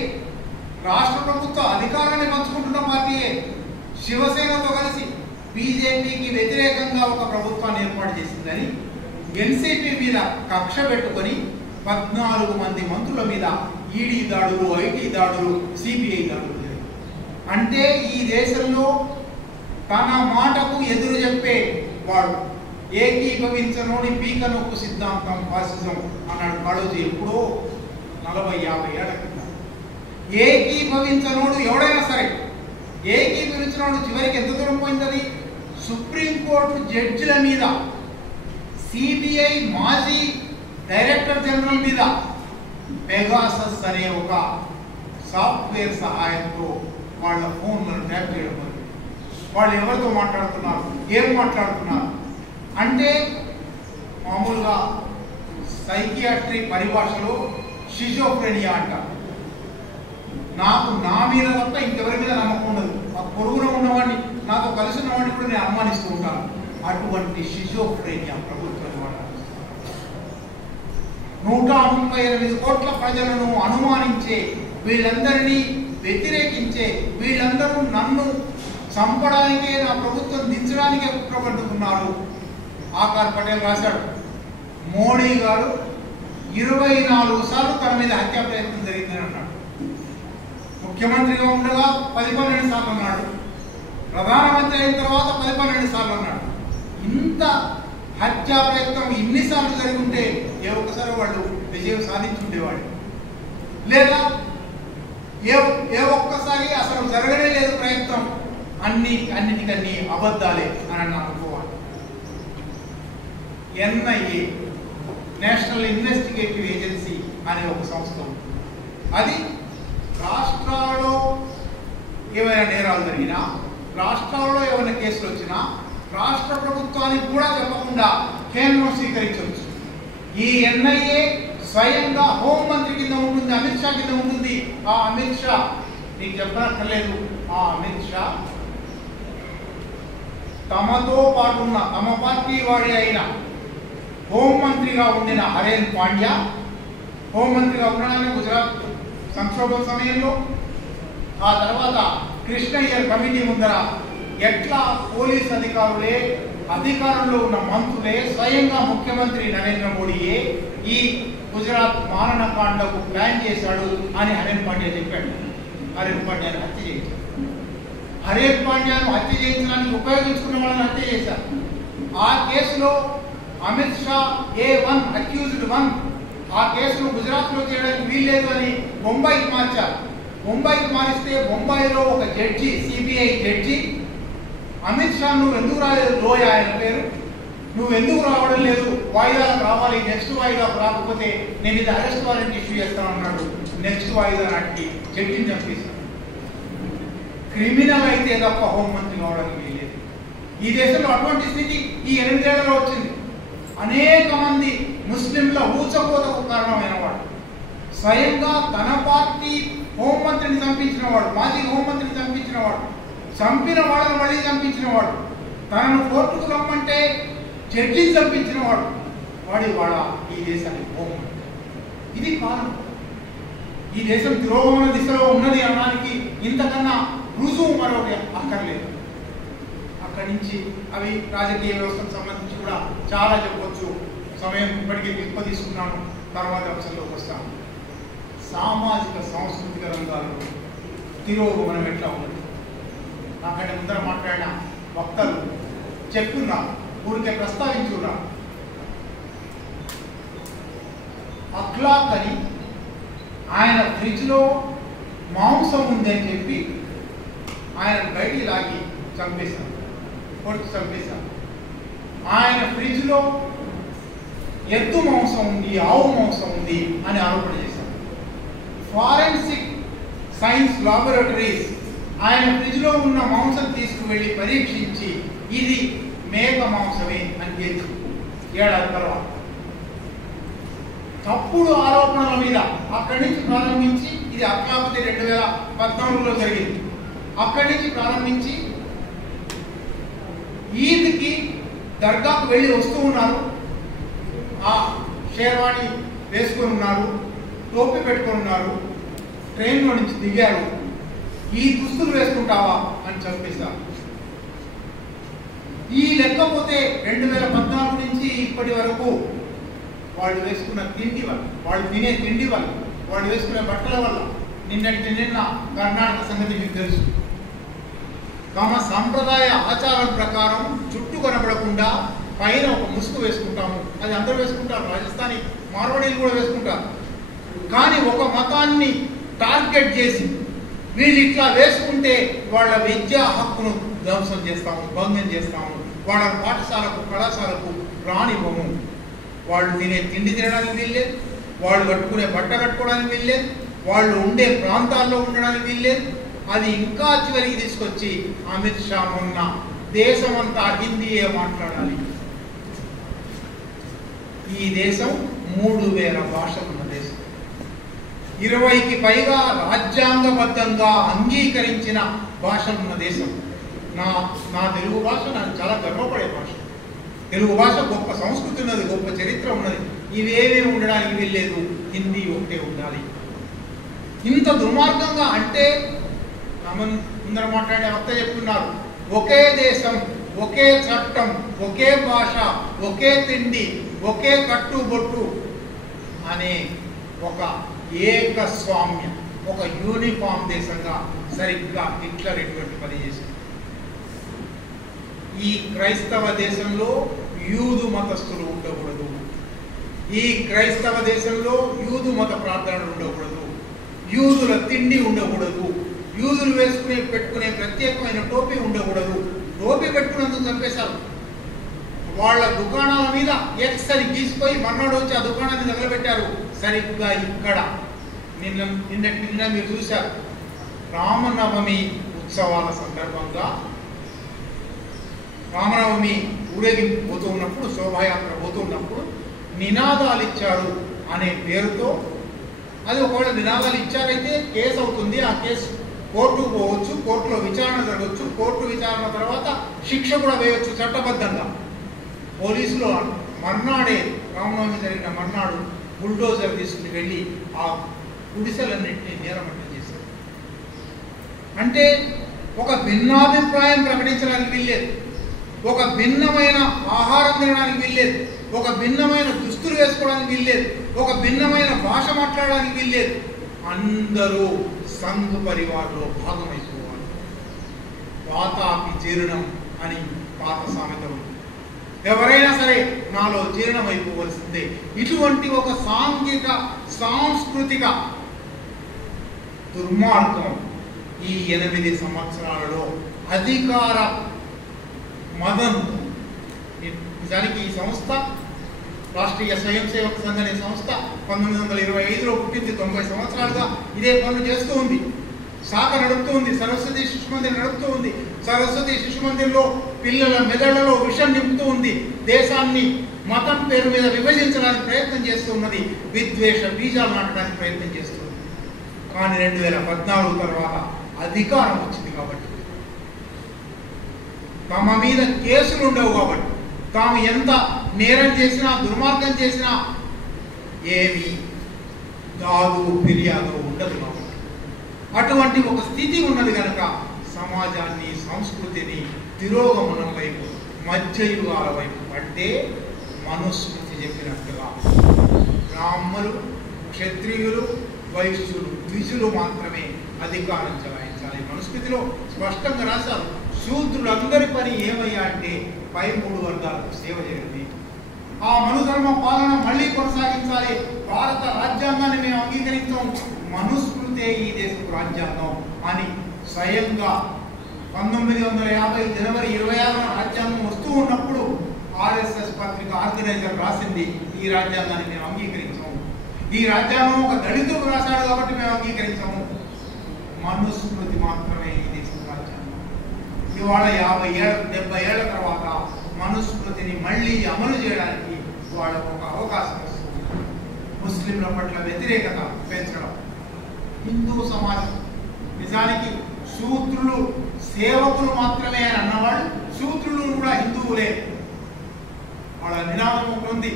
రాష్ట్ర ప్రభుత్వ అధికారాన్ని పంచుకుంటున్న పార్టీయే శివసేనతో కలిసి బీజేపీకి వ్యతిరేకంగా ఒక ప్రభుత్వాన్ని ఏర్పాటు చేసిందని ఎన్సీపీ మీద కక్ష పెట్టుకొని 14 మంది మంత్రుల మీద ఈడీ దాడులు, ఐటీ దాడులు, సిబిఐ దాడులు జరిగాయి. అంటే ఈ దేశంలో తన మాటకు ఎదురు చెప్పే వాడు ఏకీభవించనోని పీక నొక్కు సిద్ధాంతం ఫాసిజం అన్నాడు కాళోజీ ఎప్పుడో 40-50 ఏళ్ల క్రితం. ఏకీభవించనోడు ఎవడైనా సరే, ఏకీభవించినోడు చివరికి ఎంత దూరం పోయిందని సుప్రీంకోర్టు జడ్జిల మీద, సిబిఐ మాజీ డైరెక్టర్ జనరల్ మీద పెగాసస్ అనే ఒక సాఫ్ట్వేర్ సహాయంతో వాళ్ళ ఫోన్లను ట్యాప్ చేయడం. వాళ్ళు ఎవరితో మాట్లాడుతున్నారు, ఏం మాట్లాడుతున్నారు అంటే మామూలుగా సైకియాట్రీ పరిభాషలో షిజోఫ్రెనియా అంటారు. నాకు నా మీద తప్ప ఇంకెవరి మీద నమ్మకం ఉండదు. ఆ పొరుగున ఉన్నవాడిని, నాతో కలిసి ఉన్నవాడిని కూడా నేను అనుమానిస్తూ ఉంటాను. అటువంటి షిజోఫ్రెనియా ప్రభుత్వం 138 కోట్ల ప్రజలను అనుమానించే, వీళ్ళందరినీ వ్యతిరేకించే, వీళ్ళందరూ నన్ను చంపడానికే, నా ప్రభుత్వం దించడానికే కుట్రపడుతున్నారు. ఆకార్ పటేల్ రాశాడు, మోడీ గారు 24 సార్లు తన మీద హత్యా ప్రయత్నం జరిగిందని అన్నాడు. ముఖ్యమంత్రిగా ఉండగా 10-12 సార్లు అన్నాడు. ప్రధానమంత్రి అయిన తర్వాత 10-12 సార్లు అన్నాడు. ఇంత హత్యా ప్రయత్నం ఇన్నిసార్లు జరిగి ఉంటే ఏ ఒక్కసారి వాళ్ళు విజయం సాధించుండేవాడు, లేదా ఏ ఒక్కసారి అసలు జరగనే లేదు ప్రయత్నం, అన్నిటికన్నీ అబద్ధాలే అని అనుకోవాలి. ఎన్ఐఏ, నేషనల్ ఇన్వెస్టిగేటివ్ ఏజెన్సీ అనే ఒక సంస్థ ఉంది. అది రాష్ట్రాల్లో ఏమైనా నేరాలు జరిగినా, రాష్ట్రాల్లో ఏమైనా కేసులు వచ్చినా రాష్ట్ర ప్రభుత్వానికి కూడా చెప్పకుండా కేంద్రం స్వీకరించవచ్చు. ఈ ఎన్ఐఏ స్వయంగా హోంమంత్రి కింద ఉంటుంది, అమిత్ షా కింద ఉంటుంది. ఆ అమిత్ షా నీకు చెప్పనక్కర్లేదు, ఆ అమిత్ షా తమతో పాటు ఉన్న, తమ పార్టీ వాడి అయిన హోంమంత్రిగా ఉండిన హరేన్ పాండ్యా, హోంమంత్రిగా ఉండడానికి గుజరాత్ సంక్షోభం సమయంలో, ఆ తర్వాత కృష్ణయ్యర్ కమిటీ ముందర ఎట్లా పోలీస్ అధికారులే, అధికారంలో ఉన్న మంత్రులే, స్వయంగా ముఖ్యమంత్రి నరేంద్ర మోడీయే ఈ గుజరాత్ మారణకాండకు ప్లాన్ చేశాడు అని హరేన్ పాండ్యా చెప్పాడు. హరేన్ పాండ్యాను హత్య చేయించారు. హరేన్ పాండ్యాను హత్య చేయించడానికి ఉపయోగించుకున్న వాళ్ళని హత్య చేశారు. ఆ కేసులో అమిత్ షా A1 అక్యూజ్డ్ 1, ఆ కేసును గుజరాత్లో చేయడానికి వీల్లేదు అని బొంబాయికి మార్చారు. బొంబాయికి మారిస్తే బొంబాయిలో ఒక judge, CBI judge, Amit Shah నువ్వు ఎందుకు రాలేదు, లోయ ఆయన పేరు, నువ్వు ఎందుకు రావడం లేదు, వాయిదాలకు రావాలి, నెక్స్ట్ వాయిదాకు రాకపోతే నేను ఇది అరెస్ట్ వారెంట్ ఇష్యూ చేస్తాను అన్నాడు. నెక్స్ట్ వాయిదా నాటికి జడ్జిని చంపేశాడు. క్రిమినల్ అయితే తప్ప హోంమంత్రి కావడానికి వీల్లేదు. ఈ దేశంలో అటువంటి స్థితి ఈ 8 ఏళ్లలో వచ్చింది. అనేక మంది ముస్లింల ఊచకోతకు కారణమైన వాడు, స్వయంగా తన పార్టీ హోంమంత్రిని చంపించిన వాడు, మాజీ హోంమంత్రిని చంపించిన వాడు, చంపిన వాళ్ళని మళ్ళీ చంపించిన వాడు, తనను కోర్టుకు రమ్మంటే జడ్జిని చంపించిన వాడు, వాడ ఈ దేశానికి హోంమంత్రి. ఇది కారణం. ఈ దేశం తిరోగమన దిశలో ఉన్నది అనడానికి ఇంతకన్నా రుజువు మరొకటి అక్కర్లేదు. అక్కడి నుంచి అవి రాజకీయ వ్యవస్థకు సంబంధించి కూడా చాలా చెప్పవచ్చు. సమయం ఇప్పటికీ ఎక్కువ తీసుకున్నాను, తర్వాత అంశంలోకి వస్తాను. సామాజిక సాంస్కృతిక రంగాల్లో తిరోగమనం ఎట్లా ఉన్నది నాకంటే ముందర మాట్లాడిన వక్తలు చెప్తున్నారు, ఊరికే ప్రస్తావించున్నారు. అఖ్లాక్ అని ఆయన ఫ్రిడ్జ్లో మాంసం ఉందని చెప్పి ఆయన బయటికి లాగి చంపేశారు, కొడుకు చంపేశారు. ఆయన ఫ్రిడ్జ్లో ఎద్దు మాంసం ఉంది, ఆవు మాంసం ఉంది అని ఆరోపణ చేశారు. ఫారెన్సిక్ సైన్స్ లాబొరేటరీస్ ఆయన ఫ్రిడ్జ్లో ఉన్న మాంసం తీసుకువెళ్ళి పరీక్షించి ఇది మేక మాంసమే అని తేల్చి ఏడాది తర్వాత తప్పుడు ఆరోపణల మీద అక్కడి నుంచి ప్రారంభించి, ఇది అక్లాపతి 2014లో జరిగింది. అక్కడి నుంచి ప్రారంభించి ఈద్కి దర్గాకు వెళ్ళి వస్తూ ఉన్నారు, ఆ షేర్వాణి వేసుకొని ఉన్నారు, టోపీ పెట్టుకొని ఉన్నారు, ట్రైన్లో నుంచి దిగారు, ఈ దుస్తులు వేసుకుంటావా అని చెప్పేశారు. ఈ లేకపోతే 2014 నుంచి ఇప్పటి వరకు వాళ్ళు వేసుకున్న తిండి వల్ల, వాళ్ళు తినే తిండి వల్ల, వాళ్ళు వేసుకునే బట్టల వల్ల, నిన్న కర్ణాటక సంగతి మీకు తెలుసు. తమ సంప్రదాయ ఆచారం ప్రకారం చుట్టూ కనబడకుండా పైన ఒక ముసుగు వేసుకుంటాము, అది అందరూ వేసుకుంటారు, రాజస్థానీ మార్వాడీలు కూడా వేసుకుంటారు. కానీ ఒక మతాన్ని టార్గెట్ చేసి వీళ్ళు ఇట్లా వేసుకుంటే వాళ్ళ విద్యా హక్కును ధ్వంసం చేస్తాము, భంగం చేస్తాము, వాళ్ళ పాఠశాలకు కళాశాలకు రానివ్వము, వాళ్ళు తినే తిండి తినడానికి వీల్లేదు, వాళ్ళు కట్టుకునే బట్ట కట్టుకోవడానికి వీల్లేదు, వాళ్ళు ఉండే ప్రాంతాల్లో ఉండడానికి వీల్లేదు. అది ఇంకా చివరికి తీసుకొచ్చి అమిత్ షా మొన్న దేశమంతా హిందీయే మాట్లాడాలి. ఈ దేశం 3000 భాషలున్న దేశం, 20కి పైగా రాజ్యాంగబద్ధంగా అంగీకరించిన భాషలున్న దేశం. నా తెలుగు భాష నాకు చాలా గర్వపడే భాష. తెలుగు భాష గొప్ప సంస్కృతి ఉన్నది, గొప్ప చరిత్ర ఉన్నది. ఇవేమీ ఉండడానికి వీల్లేదు, హిందీ ఒకటే ఉండాలి. ఇంత దుర్మార్గంగా అంటే ముందర మాట్లాడే వక్త చెప్తున్నారు, ఒకే దేశం, ఒకే చట్టం, ఒకే భాష, ఒకే తిండి, ఒకే కట్టుబొట్టు అనే ఒక ఏకస్వామ్యం, ఒక యూనిఫామ్ దేశంగా సరిగ్గా హిట్లర్ ఎటువంటి పని చేసింది. ఈ క్రైస్తవ దేశంలో యూదు మతస్థులు ఉండకూడదు, ఈ క్రైస్తవ దేశంలో యూదు మత ప్రార్థనలు ఉండకూడదు, యూదుల తిండి ఉండకూడదు, యూదులు పెట్టుకునే ప్రత్యేకమైన టోపీ ఉండకూడదు. టోపీ పెట్టుకున్నందుకు చంపేశారు. వాళ్ళ దుకాణాల మీద ఎక్స్ అని గీసిపోయి మర్నాడు వచ్చి ఆ దుకాణాన్ని తగలబెట్టారు. సరిగ్గా ఇక్కడ నిన్న మీరు చూశారు, రామనవమి ఉత్సవాల సందర్భంగా రామనవమి ఊరేగింపు పోతూ ఉన్నప్పుడు, శోభాయాత్ర పోతూ ఉన్నప్పుడు నినాదాలు ఇచ్చారు అనే పేరుతో, అది ఒకవేళ నినాదాలు ఇచ్చారైతే కేసు అవుతుంది, ఆ కేసు కోర్టుకు పోవచ్చు, కోర్టులో విచారణ జరగవచ్చు, కోర్టు విచారణ తర్వాత శిక్ష కూడా వేయవచ్చు చట్టబద్ధంగా. పోలీసులు మర్నాడే, రామనవమి జరిగిన మర్నాడు బుల్డోజర్ తీసుకుని వెళ్ళి ఆ గుడిసెలన్నింటినీ నేరమట్టం చేశారు. అంటే ఒక భిన్నాభిప్రాయం ప్రకటించడానికి వీల్లేదు, ఒక భిన్నమైన ఆహారం తినడానికి వీల్లేదు, ఒక భిన్నమైన దుస్తులు వేసుకోవడానికి వీల్లేదు, ఒక భిన్నమైన భాష మాట్లాడడానికి వీల్లేదు. అందరూ సంఘ పరివారంలో భాగమైపోవాలి. పాతాపి జీర్ణం అని పాత సామెత ఉంది. ఎవరైనా సరే నాలో జీర్ణమైపోవలసిందే. ఇటువంటి ఒక సాంఘిక సాంస్కృతిక దుర్మార్గం ఈ 8 సంవత్సరాలలో అధికార మదంతో, నిజానికి ఈ సంస్థ రాష్ట్రీయ స్వయం సేవక సంఘ అనే సంస్థ 1925లో పుట్టింది. 90 సంవత్సరాలుగా ఇదే పనులు చేస్తూ ఉంది, శాఖ నడుపుతూ ఉంది, సరస్వతి శిశు మందిర్ నడుపుతూ ఉంది. సరస్వతి శిశు మందిర్లో పిల్లల మెదళ్లలో విషం నింపుతూ ఉంది, దేశాన్ని మతం పేరు మీద విభజించడానికి ప్రయత్నం చేస్తూ ఉన్నది, విద్వేష బీజాలు నాటడానికి ప్రయత్నం చేస్తుంది. కానీ 2014 తర్వాత అధికారం వచ్చింది కాబట్టి, తమ మీద కేసులు ఉండవు కాబట్టి, తాము ఎంత నేరం చేసినా దుర్మార్గం చేసినా ఏమి దాదు ఫిర్యాదు ఉండదు కాబట్టి, అటువంటి ఒక స్థితి ఉన్నది కనుక సమాజాన్ని సంస్కృతిని తిరోగమనం వైపు, మధ్యయుగాల వైపు అంటే మనుస్మృతి చెప్పినట్టుగా బ్రాహ్మణులు, క్షత్రియులు, వైశ్యులు, ద్విజులు మాత్రమే అధికారం చెలాయించాలి. మనుస్మృతిలో స్పష్టంగా రాశారు. శూద్రులందరి పని ఏమయ్యా అంటే పై 3 వర్గాలకు సేవ చేయండి. ఆ మనుధర్మ పాలన మళ్ళీ కొనసాగించాలి. భారత రాజ్యాంగాన్ని మేము అంగీకరించాం, మనుస్మృతే ఈ దేశపు రాజ్యాంగం అని స్వయంగా 1950 జనవరి 26న రాజ్యాంగం వస్తూ ఉన్నప్పుడు ఆర్ఎస్ఎస్ పత్రిక ఆర్గనైజర్ రాసింది, ఈ రాజ్యాంగాన్ని మేము అంగీకరించాము. ఈ రాజ్యాంగం ఒక దళితుడు రాశాడు కాబట్టి మేము అంగీకరించాము. మనుస్మృతి మాత్రమే ఈ దేశం రాజ్యాంగం. ఇవాళ 70 ఏళ్ల తర్వాత మనుస్మృతిని మళ్ళీ అమలు చేయడానికి వాళ్ళకు ఒక అవకాశం వస్తుంది. ముస్లింల పట్ల వ్యతిరేకత పెంచడం, హిందూ సమాజం నిజానికి శూద్రులు సేవకులు మాత్రమే అని అన్నవాళ్ళు శూద్రులు కూడా హిందువులే. వాళ్ళ నినాదం ఉంది,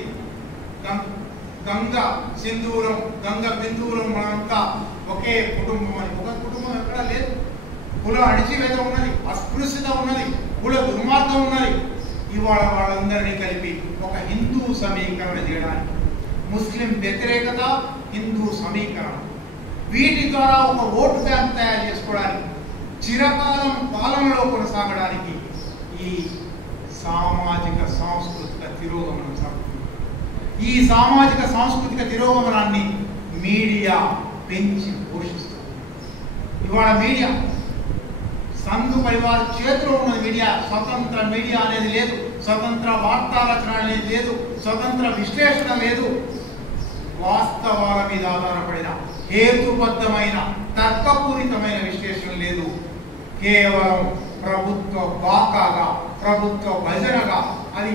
గంగ సింధూరం, గంగ బిందువులం, మనంతా ఒకే కుటుంబం అని. ఒక కుటుంబం ఎక్కడా లేదు. కుల అణిచివేత ఉన్నది, అస్పృశ్యత ఉన్నది, కుల దుర్మార్గం ఉన్నది. ఇవాళ వాళ్ళందరినీ కలిపి ఒక హిందూ సమీకరణ చేయడానికి, ముస్లిం వ్యతిరేకత, హిందూ సమీకరణ, వీటి ద్వారా ఒక ఓటు బ్యాంక్ తయారు చేసుకోవడానికి, చిరకాలం పాలనలో కొనసాగడానికి ఈ సామాజిక సాంస్కృతిక తిరోగమనం సాగుతుంది. ఈ సామాజిక సాంస్కృతిక తిరోగమనాన్ని మీడియా పెంచి పోషిస్తుంది. ఇవాళ మీడియా సంఘ పరివార్ చేతిలో ఉన్న మీడియా. స్వతంత్ర మీడియా అనేది లేదు, స్వతంత్ర వార్తా రచన అనేది లేదు, స్వతంత్ర విశ్లేషణ లేదు. వాస్తవాల మీద ఆధారపడిన హేతుబద్ధమైన తర్కపూరితమైన విశ్లేషణ లేదు. కేవలం ప్రభుత్వ బాకాగా, ప్రభుత్వ భజనగా, అది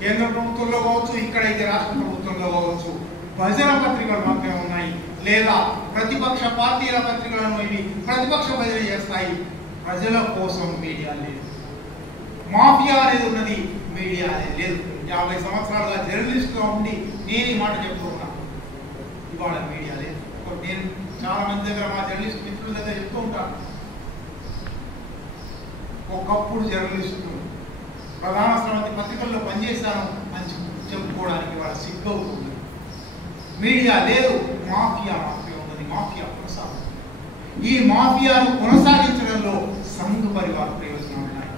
కేంద్ర ప్రభుత్వంలో కావచ్చు, ఇక్కడైతే రాష్ట్ర ప్రభుత్వంలో కావచ్చు, భజన పత్రికలు మాత్రమే ఉన్నాయి. లేదా ప్రతిపక్ష పార్టీల పత్రికలను ఇవి ప్రతిపక్ష భజన చేస్తాయి. ప్రజల కోసం మీడియా లేదు. మాఫియా అనేది ఉన్నది, మీడియా అనేది లేదు. 50 సంవత్సరాలుగా జర్నలిస్ట్గా ఉండి నేను ఈ మాట చెప్తున్నా. ఇవాళ మీడియా లేదు. నేను చాలా మంది దగ్గర, మా జర్నలిస్ట్ మిత్రుల దగ్గర చెప్తూ ఉంటాను, ఒకప్పుడు జర్నలిస్టు ప్రధాన స్రవంతి పత్రికల్లో పనిచేశాను అని చెప్పుకోవడానికి వాళ్ళ సిగ్గవుతుంది. మీడియా లేదు, మాఫియా మాఫియా ఉన్నది, మాఫియా కొనసాగుతుంది. ఈ మాఫియాను కొనసాగించడంలో సంఘ్ పరివార్ ప్రయోజనాలు ఉన్నాయి,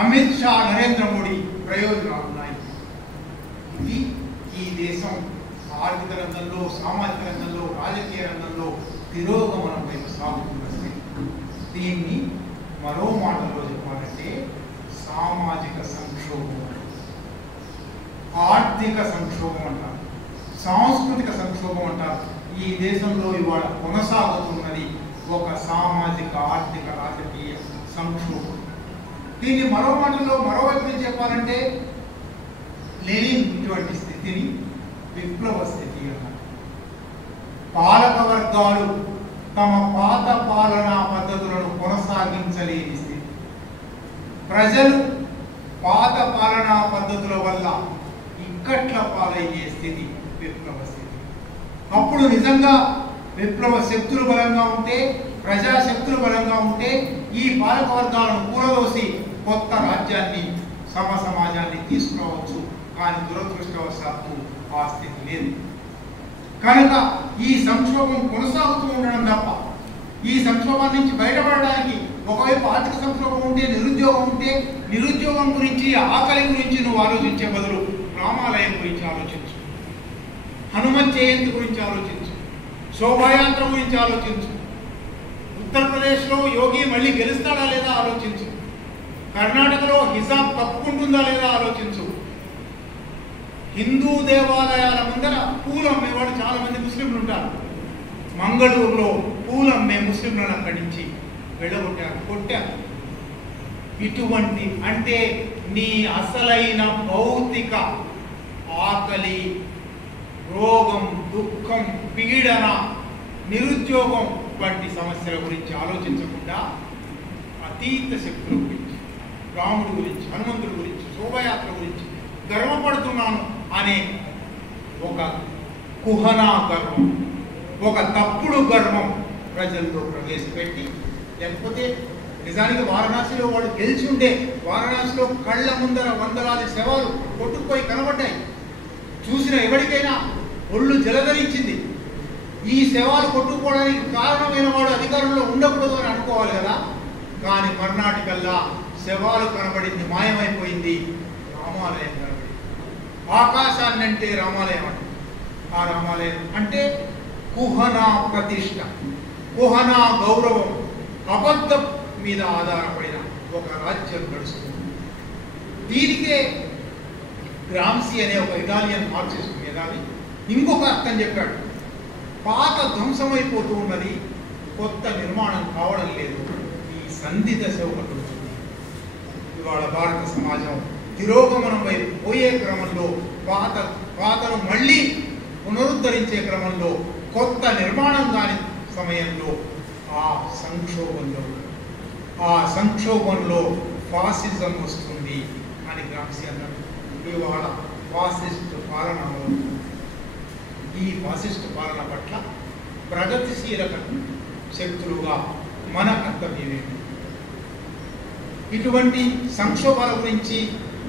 అమిత్ షా, నరేంద్ర మోడీ ప్రయోజనాలు ఉన్నాయి. ఇది ఈ దేశం ఆర్థిక రంగంలో, సామాజిక రంగంలో, రాజకీయ రంగంలో తిరోగమనం వైపు సాగుతున్నది. దీన్ని మరో మాటలో చెప్పాలంటే సామాజిక సంక్షోభం, ఆర్థిక సంక్షోభం అంటారు, సాంస్కృతిక సంక్షోభం అంటారు. ఈ దేశంలో ఇవాళ కొనసాగుతున్నది ఒక సామాజిక, ఆర్థిక, రాజకీయ సంక్షోభం. దీన్ని మరో మాటల్లో మరోవైపు నుంచి చెప్పాలంటే లెనిన్ ఇటువంటి స్థితిని విప్లవ స్థితి అన్నారు. పాలక వర్గాలు తమ పాత పాలనా పద్ధతులను కొనసాగించలేని స్థితి, ప్రజలు పాత పాలనా పద్ధతుల వల్ల ఇక్కట్ల పాలయ్యే స్థితి విప్లవ స్థితి. అప్పుడు నిజంగా విప్లవ శక్తులు బలంగా ఉంటే, ప్రజాశక్తులు బలంగా ఉంటే ఈ పాలక వర్గాలను కూలదోసి కొత్త రాజ్యాన్ని, సమాజాన్ని తీసుకురావచ్చు. కానీ దురదృష్టవశాత్తు ఆ స్థితి లేదు. కనుక ఈ సంక్షోభం కొనసాగుతూ ఉండడం తప్ప, ఈ సంక్షోభం నుంచి బయటపడడానికి ఒకవైపు ఆర్థిక సంక్షోభం ఉంటే, నిరుద్యోగం ఉంటే, నిరుద్యోగం గురించి, ఆకలి గురించి నువ్వు ఆలోచించే బదులు రామాలయం గురించి ఆలోచించు, హనుమత్ జయంతి గురించి ఆలోచించు, శోభాయాత్ర గురించి ఆలోచించు, ఉత్తరప్రదేశ్లో యోగి మళ్ళీ గెలుస్తాడా లేదా ఆలోచించు, కర్ణాటకలో హిజాబ్ తప్పుకుంటుందా లేదా ఆలోచించు. హిందూ దేవాలయాల ముందర పూలు అమ్మేవాడు చాలా మంది ముస్లింలు ఉంటారు. మంగళూరులో పూలు అమ్మే ముస్లింలను అక్కడి నుంచి వెళ్ళగొట్టారు, కొట్టారు. ఇటువంటి అంటే నీ అసలైన భౌతిక ఆకలి, రోగం, దుఃఖం, పీడన, నిరుద్యోగం వంటి సమస్యల గురించి ఆలోచించకుండా అతీత శక్తుల గురించి, రాముడి గురించి, హనుమంతుడి గురించి, శోభయాత్ర గురించి గర్వపడుతున్నాను అనే ఒక కుహనా గర్వం, ఒక తప్పుడు గర్వం ప్రజల్లో ప్రవేశపెట్టి, లేకపోతే నిజానికి వారణాసిలో వాడు గెలిచి ఉండే, వారణాసిలో కళ్ళ ముందర వందలాది శవాలు కొట్టుకుపోయి కనబడ్డాయి. చూసిన ఎవరికైనా ఒళ్ళు జలధరించింది. ఈ శవాలు కొట్టుకుపోవడానికి కారణమైన వాడు అధికారంలో ఉండకూడదు అని అనుకోవాలి కదా. కానీ మర్నాటి కల్లా శవాలు కనబడింది, మాయమైపోయింది, రామాలయం కనబడింది. ఆకాశాన్ని అంటే రామాలయం అంటే, ఆ రామాలయం అంటే కుహనా ప్రతిష్ట, కుహనా గౌరవం, అబద్ధం మీద ఆధారపడిన ఒక రాజ్యం నడుస్తుంది. దీనికే గ్రామ్సీ అనే ఒక ఇటాలియన్ మార్క్సిస్ట్ మేధావి ఇంకొక అర్థం చెప్పాడు. పాత ధ్వంసమైపోతూ ఉన్నది, కొత్త నిర్మాణం కావడం లేదు, ఈ సంధి దశ ఒకటి ఉంటుంది. ఇవాళ భారత సమాజం తిరోగమనం వైపు పోయే క్రమంలో, పాతను మళ్ళీ పునరుద్ధరించే క్రమంలో, కొత్త నిర్మాణం కాని సమయంలో ఆ సంక్షోభంలో ఫాసిజం వస్తుంది అని గ్రామ్సీ అన్నారు. ఇవాళ ఫాసిస్ట్ పాలన, ఈ ఫాసిస్ట్ పాలన పట్ల ప్రగతిశీల శక్తులుగా మన కర్తవ్యమేమి? ఇటువంటి సంక్షోభాల గురించి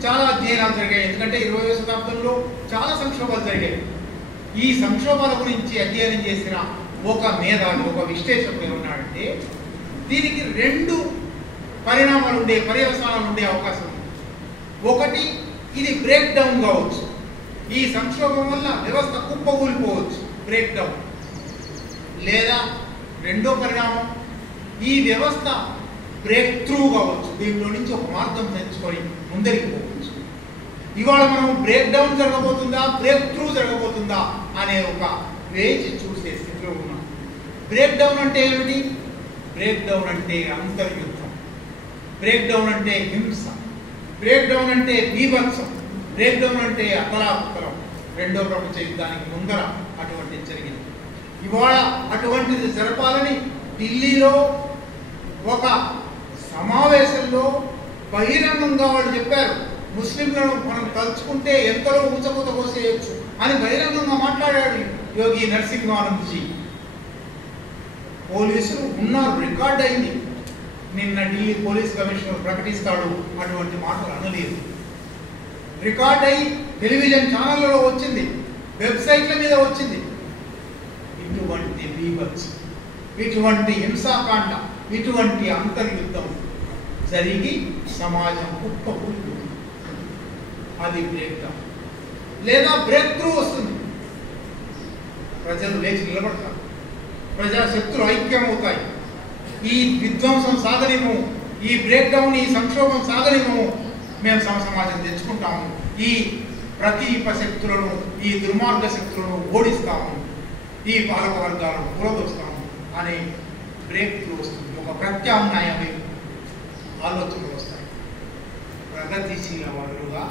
చాలా అధ్యయనాలు జరిగాయి. ఎందుకంటే 20వ శతాబ్దంలో చాలా సంక్షోభాలు జరిగాయి. ఈ సంక్షోభాల గురించి అధ్యయనం చేసిన ఒక మేధావి, ఒక విశ్లేషకుడు ఏమన్నాడంటే, దీనికి 2 పరిణామాలు ఉండే, పర్యవసానాలు ఉండే అవకాశం ఉంది. ఒకటి, ఇది బ్రేక్ డౌన్ కావచ్చు. ఈ సంక్షోభం వల్ల వ్యవస్థ కుప్పకూలిపోవచ్చు, బ్రేక్ డౌన్. లేదా రెండో పరిణామం, ఈ వ్యవస్థ బ్రేక్ త్రూ కావచ్చు. దీనిలో నుంచి ఒక మార్గం తెచ్చుకొని ముందరికి పోవచ్చు. ఇవాళ మనం బ్రేక్ డౌన్ జరగబోతుందా, బ్రేక్ త్రూ జరగబోతుందా అనే ఒక వేచి చూసే స్థితిలో ఉన్నాం. బ్రేక్ డౌన్ అంటే ఏమిటి? బ్రేక్ డౌన్ అంటే అంతర్యుద్ధం, బ్రేక్ డౌన్ అంటే హింస, బ్రేక్ డౌన్ అంటే బీభత్సం, బ్రేక్ డౌన్ అంటే అతలాకుతలం. రెండో ప్రపంచ యుద్ధానికి ముందర అటువంటిది జరిగింది. ఇవాళ అటువంటిది జరపాలని ఢిల్లీలో ఒక సమావేశంలో బహిరంగంగా వాళ్ళు చెప్పారు. ముస్లింలను మనం తలుచుకుంటే ఎంతలో ఊచకూత కోసేయచ్చు అని బహిరంగంగా మాట్లాడాడు యోగి నరసింహానందజీ. పోలీసులు ఉన్నారు, రికార్డ్ అయింది. నిన్న ఢిల్లీ పోలీస్ కమిషనర్ ప్రకటిస్తాడు, అటువంటి మాటలు అనలేదు. రికార్డ్ అయి టెలివిజన్ ఛానళ్లలో వచ్చింది, వెబ్సైట్ల మీద వచ్చింది. ఇటువంటి బీభత్సం, ఇటువంటి హింసాకాండ, ఇటువంటి అంతర్యుద్ధం జరిగి సమాజం కుప్పకూలిపోతుంది. అది బ్రేక్ డౌన్. లేదా బ్రేక్ త్రూ వస్తుంది. ప్రజలు లేచి నిలబడతారు, ప్రజాశక్తులు ఐక్యమవుతాయి. ఈ విధ్వంసం సాగనిము, ఈ బ్రేక్ డౌన్, ఈ సంక్షోభం సాగనిము, మేము సమాజం తెచ్చుకుంటాము, ఈ ప్రతీప శక్తులను, ఈ దుర్మార్గ శక్తులను ఓడిస్తాము, ఈ పాలక వర్గాలను కూలదోస్తాము అనే బ్రేక్ త్రూ వస్తుంది. ఒక ప్రత్యామ్నాయ ఆలోచనలు వస్తాయి. ప్రగతిశీల వారుగా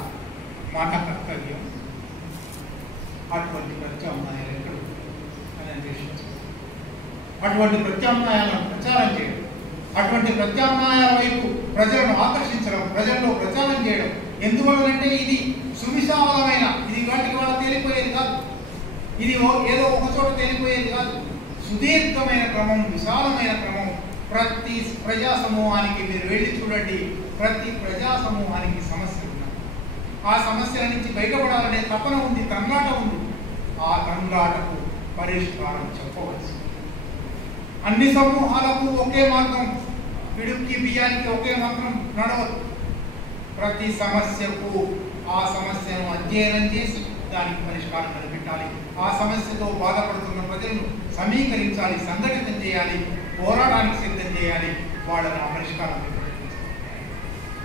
మన కర్తవ్యం అటువంటి ప్రత్యామ్నాయాలు ఎక్కడ అని అన్వేషించాలి. అటువంటి ప్రత్యామ్నాయాలను ప్రచారం చేయడం, అటువంటి ప్రత్యామ్నాయాల వైపు ప్రజలను ఆకర్షించడం, ప్రజల్లో ప్రచారం చేయడం. ఎందువల్లంటే ఇది సువిశాలమైన, ఇది వాటికి వాళ్ళ తేలిపోయేది కాదు, ఇది ఏదో ఒక చోట తేలిపోయేది కాదు. సుదీర్ఘమైన క్రమం, విశాలమైన క్రమం. ప్రతి ప్రజా సమూహానికి మీరు వెళ్ళి చూడండి, ప్రతి ప్రజా సమూహానికి సమస్యలు ఉన్నాయి. ఆ సమస్యల నుంచి బయటపడాలనే తపన ఉంది, తంగాట ఉంది. ఆ తంగాటకు పరిష్కారం చెప్పవచ్చు. అన్ని సమూహాలకు ఒకే మార్గం, పిడుక్కి బియ్యానికి ఒకే మార్గం నడవదు. ప్రతి సమస్యకు ఆ సమస్యను అధ్యయనం చేసి దానికి పరిష్కారం కనిపెట్టాలి. ఆ సమస్యతో బాధపడుతున్న ప్రజలను సమీకరించాలి, సంఘటితం చేయాలి, పోరాటానికి సిద్ధం చేయాలి, వాళ్ళని ఆ పరిష్కారం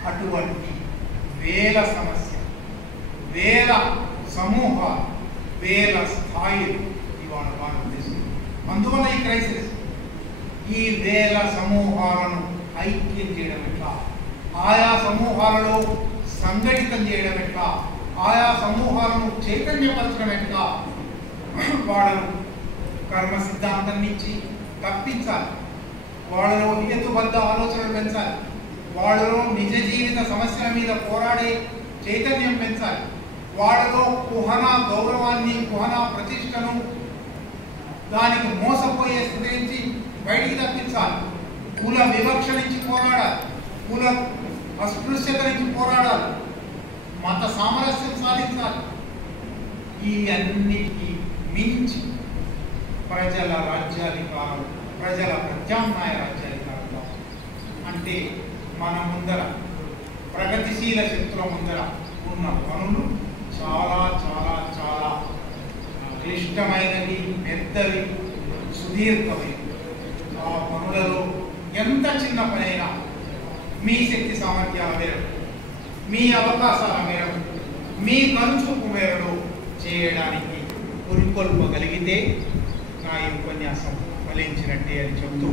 అటువంటి వేల సమస్య, వేల సమూహాలు, వేల స్థాయిలు ఇవాళ భారతదేశం. అందువల్ల ఈ క్రైసిస్, ఈ వేల సమూహాలను ఐక్యం చేయడం ఎట్లా, ఆయా సమూహాలలో సంఘటితం చేయడం ఎట్లా, ఆయా సమూహాలను చైతన్యపరచడం ఎట్లా, వాళ్ళను కర్మ సిద్ధాంతం నుంచి తప్పించాలి, వాళ్ళలో హేతుబద్ధ ఆలోచనలు పెంచాలి, వాళ్ళలో నిజ జీవిత సమస్యల మీద పోరాడే చైతన్యం పెంచాలి, వాళ్ళలో కుహనా గౌరవాన్ని, కుహనా ప్రతిష్టను, దానికి మోసపోయే స్థితి నుంచి బయటికి తప్పించాలి, కుల వివక్ష నుంచి పోరాడాలి, కుల అస్పృశ్యత నుంచి పోరాడాలి, మత సామరస్యం సాధించాలి. ఈ అన్నిటికీ మించి ప్రజల రాజ్యాధికారం, ప్రజల ప్రత్యామ్నాయ రాజ్యాధికారం. అంటే మన ముందర, ప్రగతిశీల శక్తుల ముందర ఉన్న పనులు చాలా చాలా చాలా క్లిష్టమైనవి, పెద్దవి, సుదీర్ఘమైనవి. ఆ పనులలో ఎంత చిన్న పనైనా మీ శక్తి సామర్థ్యాల మేరకు, మీ అవకాశాల మేరకు, మీ కనుచూపు మేరకు చేయడానికి పురికొల్పగలిగితే నా ఈ ఉపన్యాసం ఫలించినట్టే అని చెబుతూ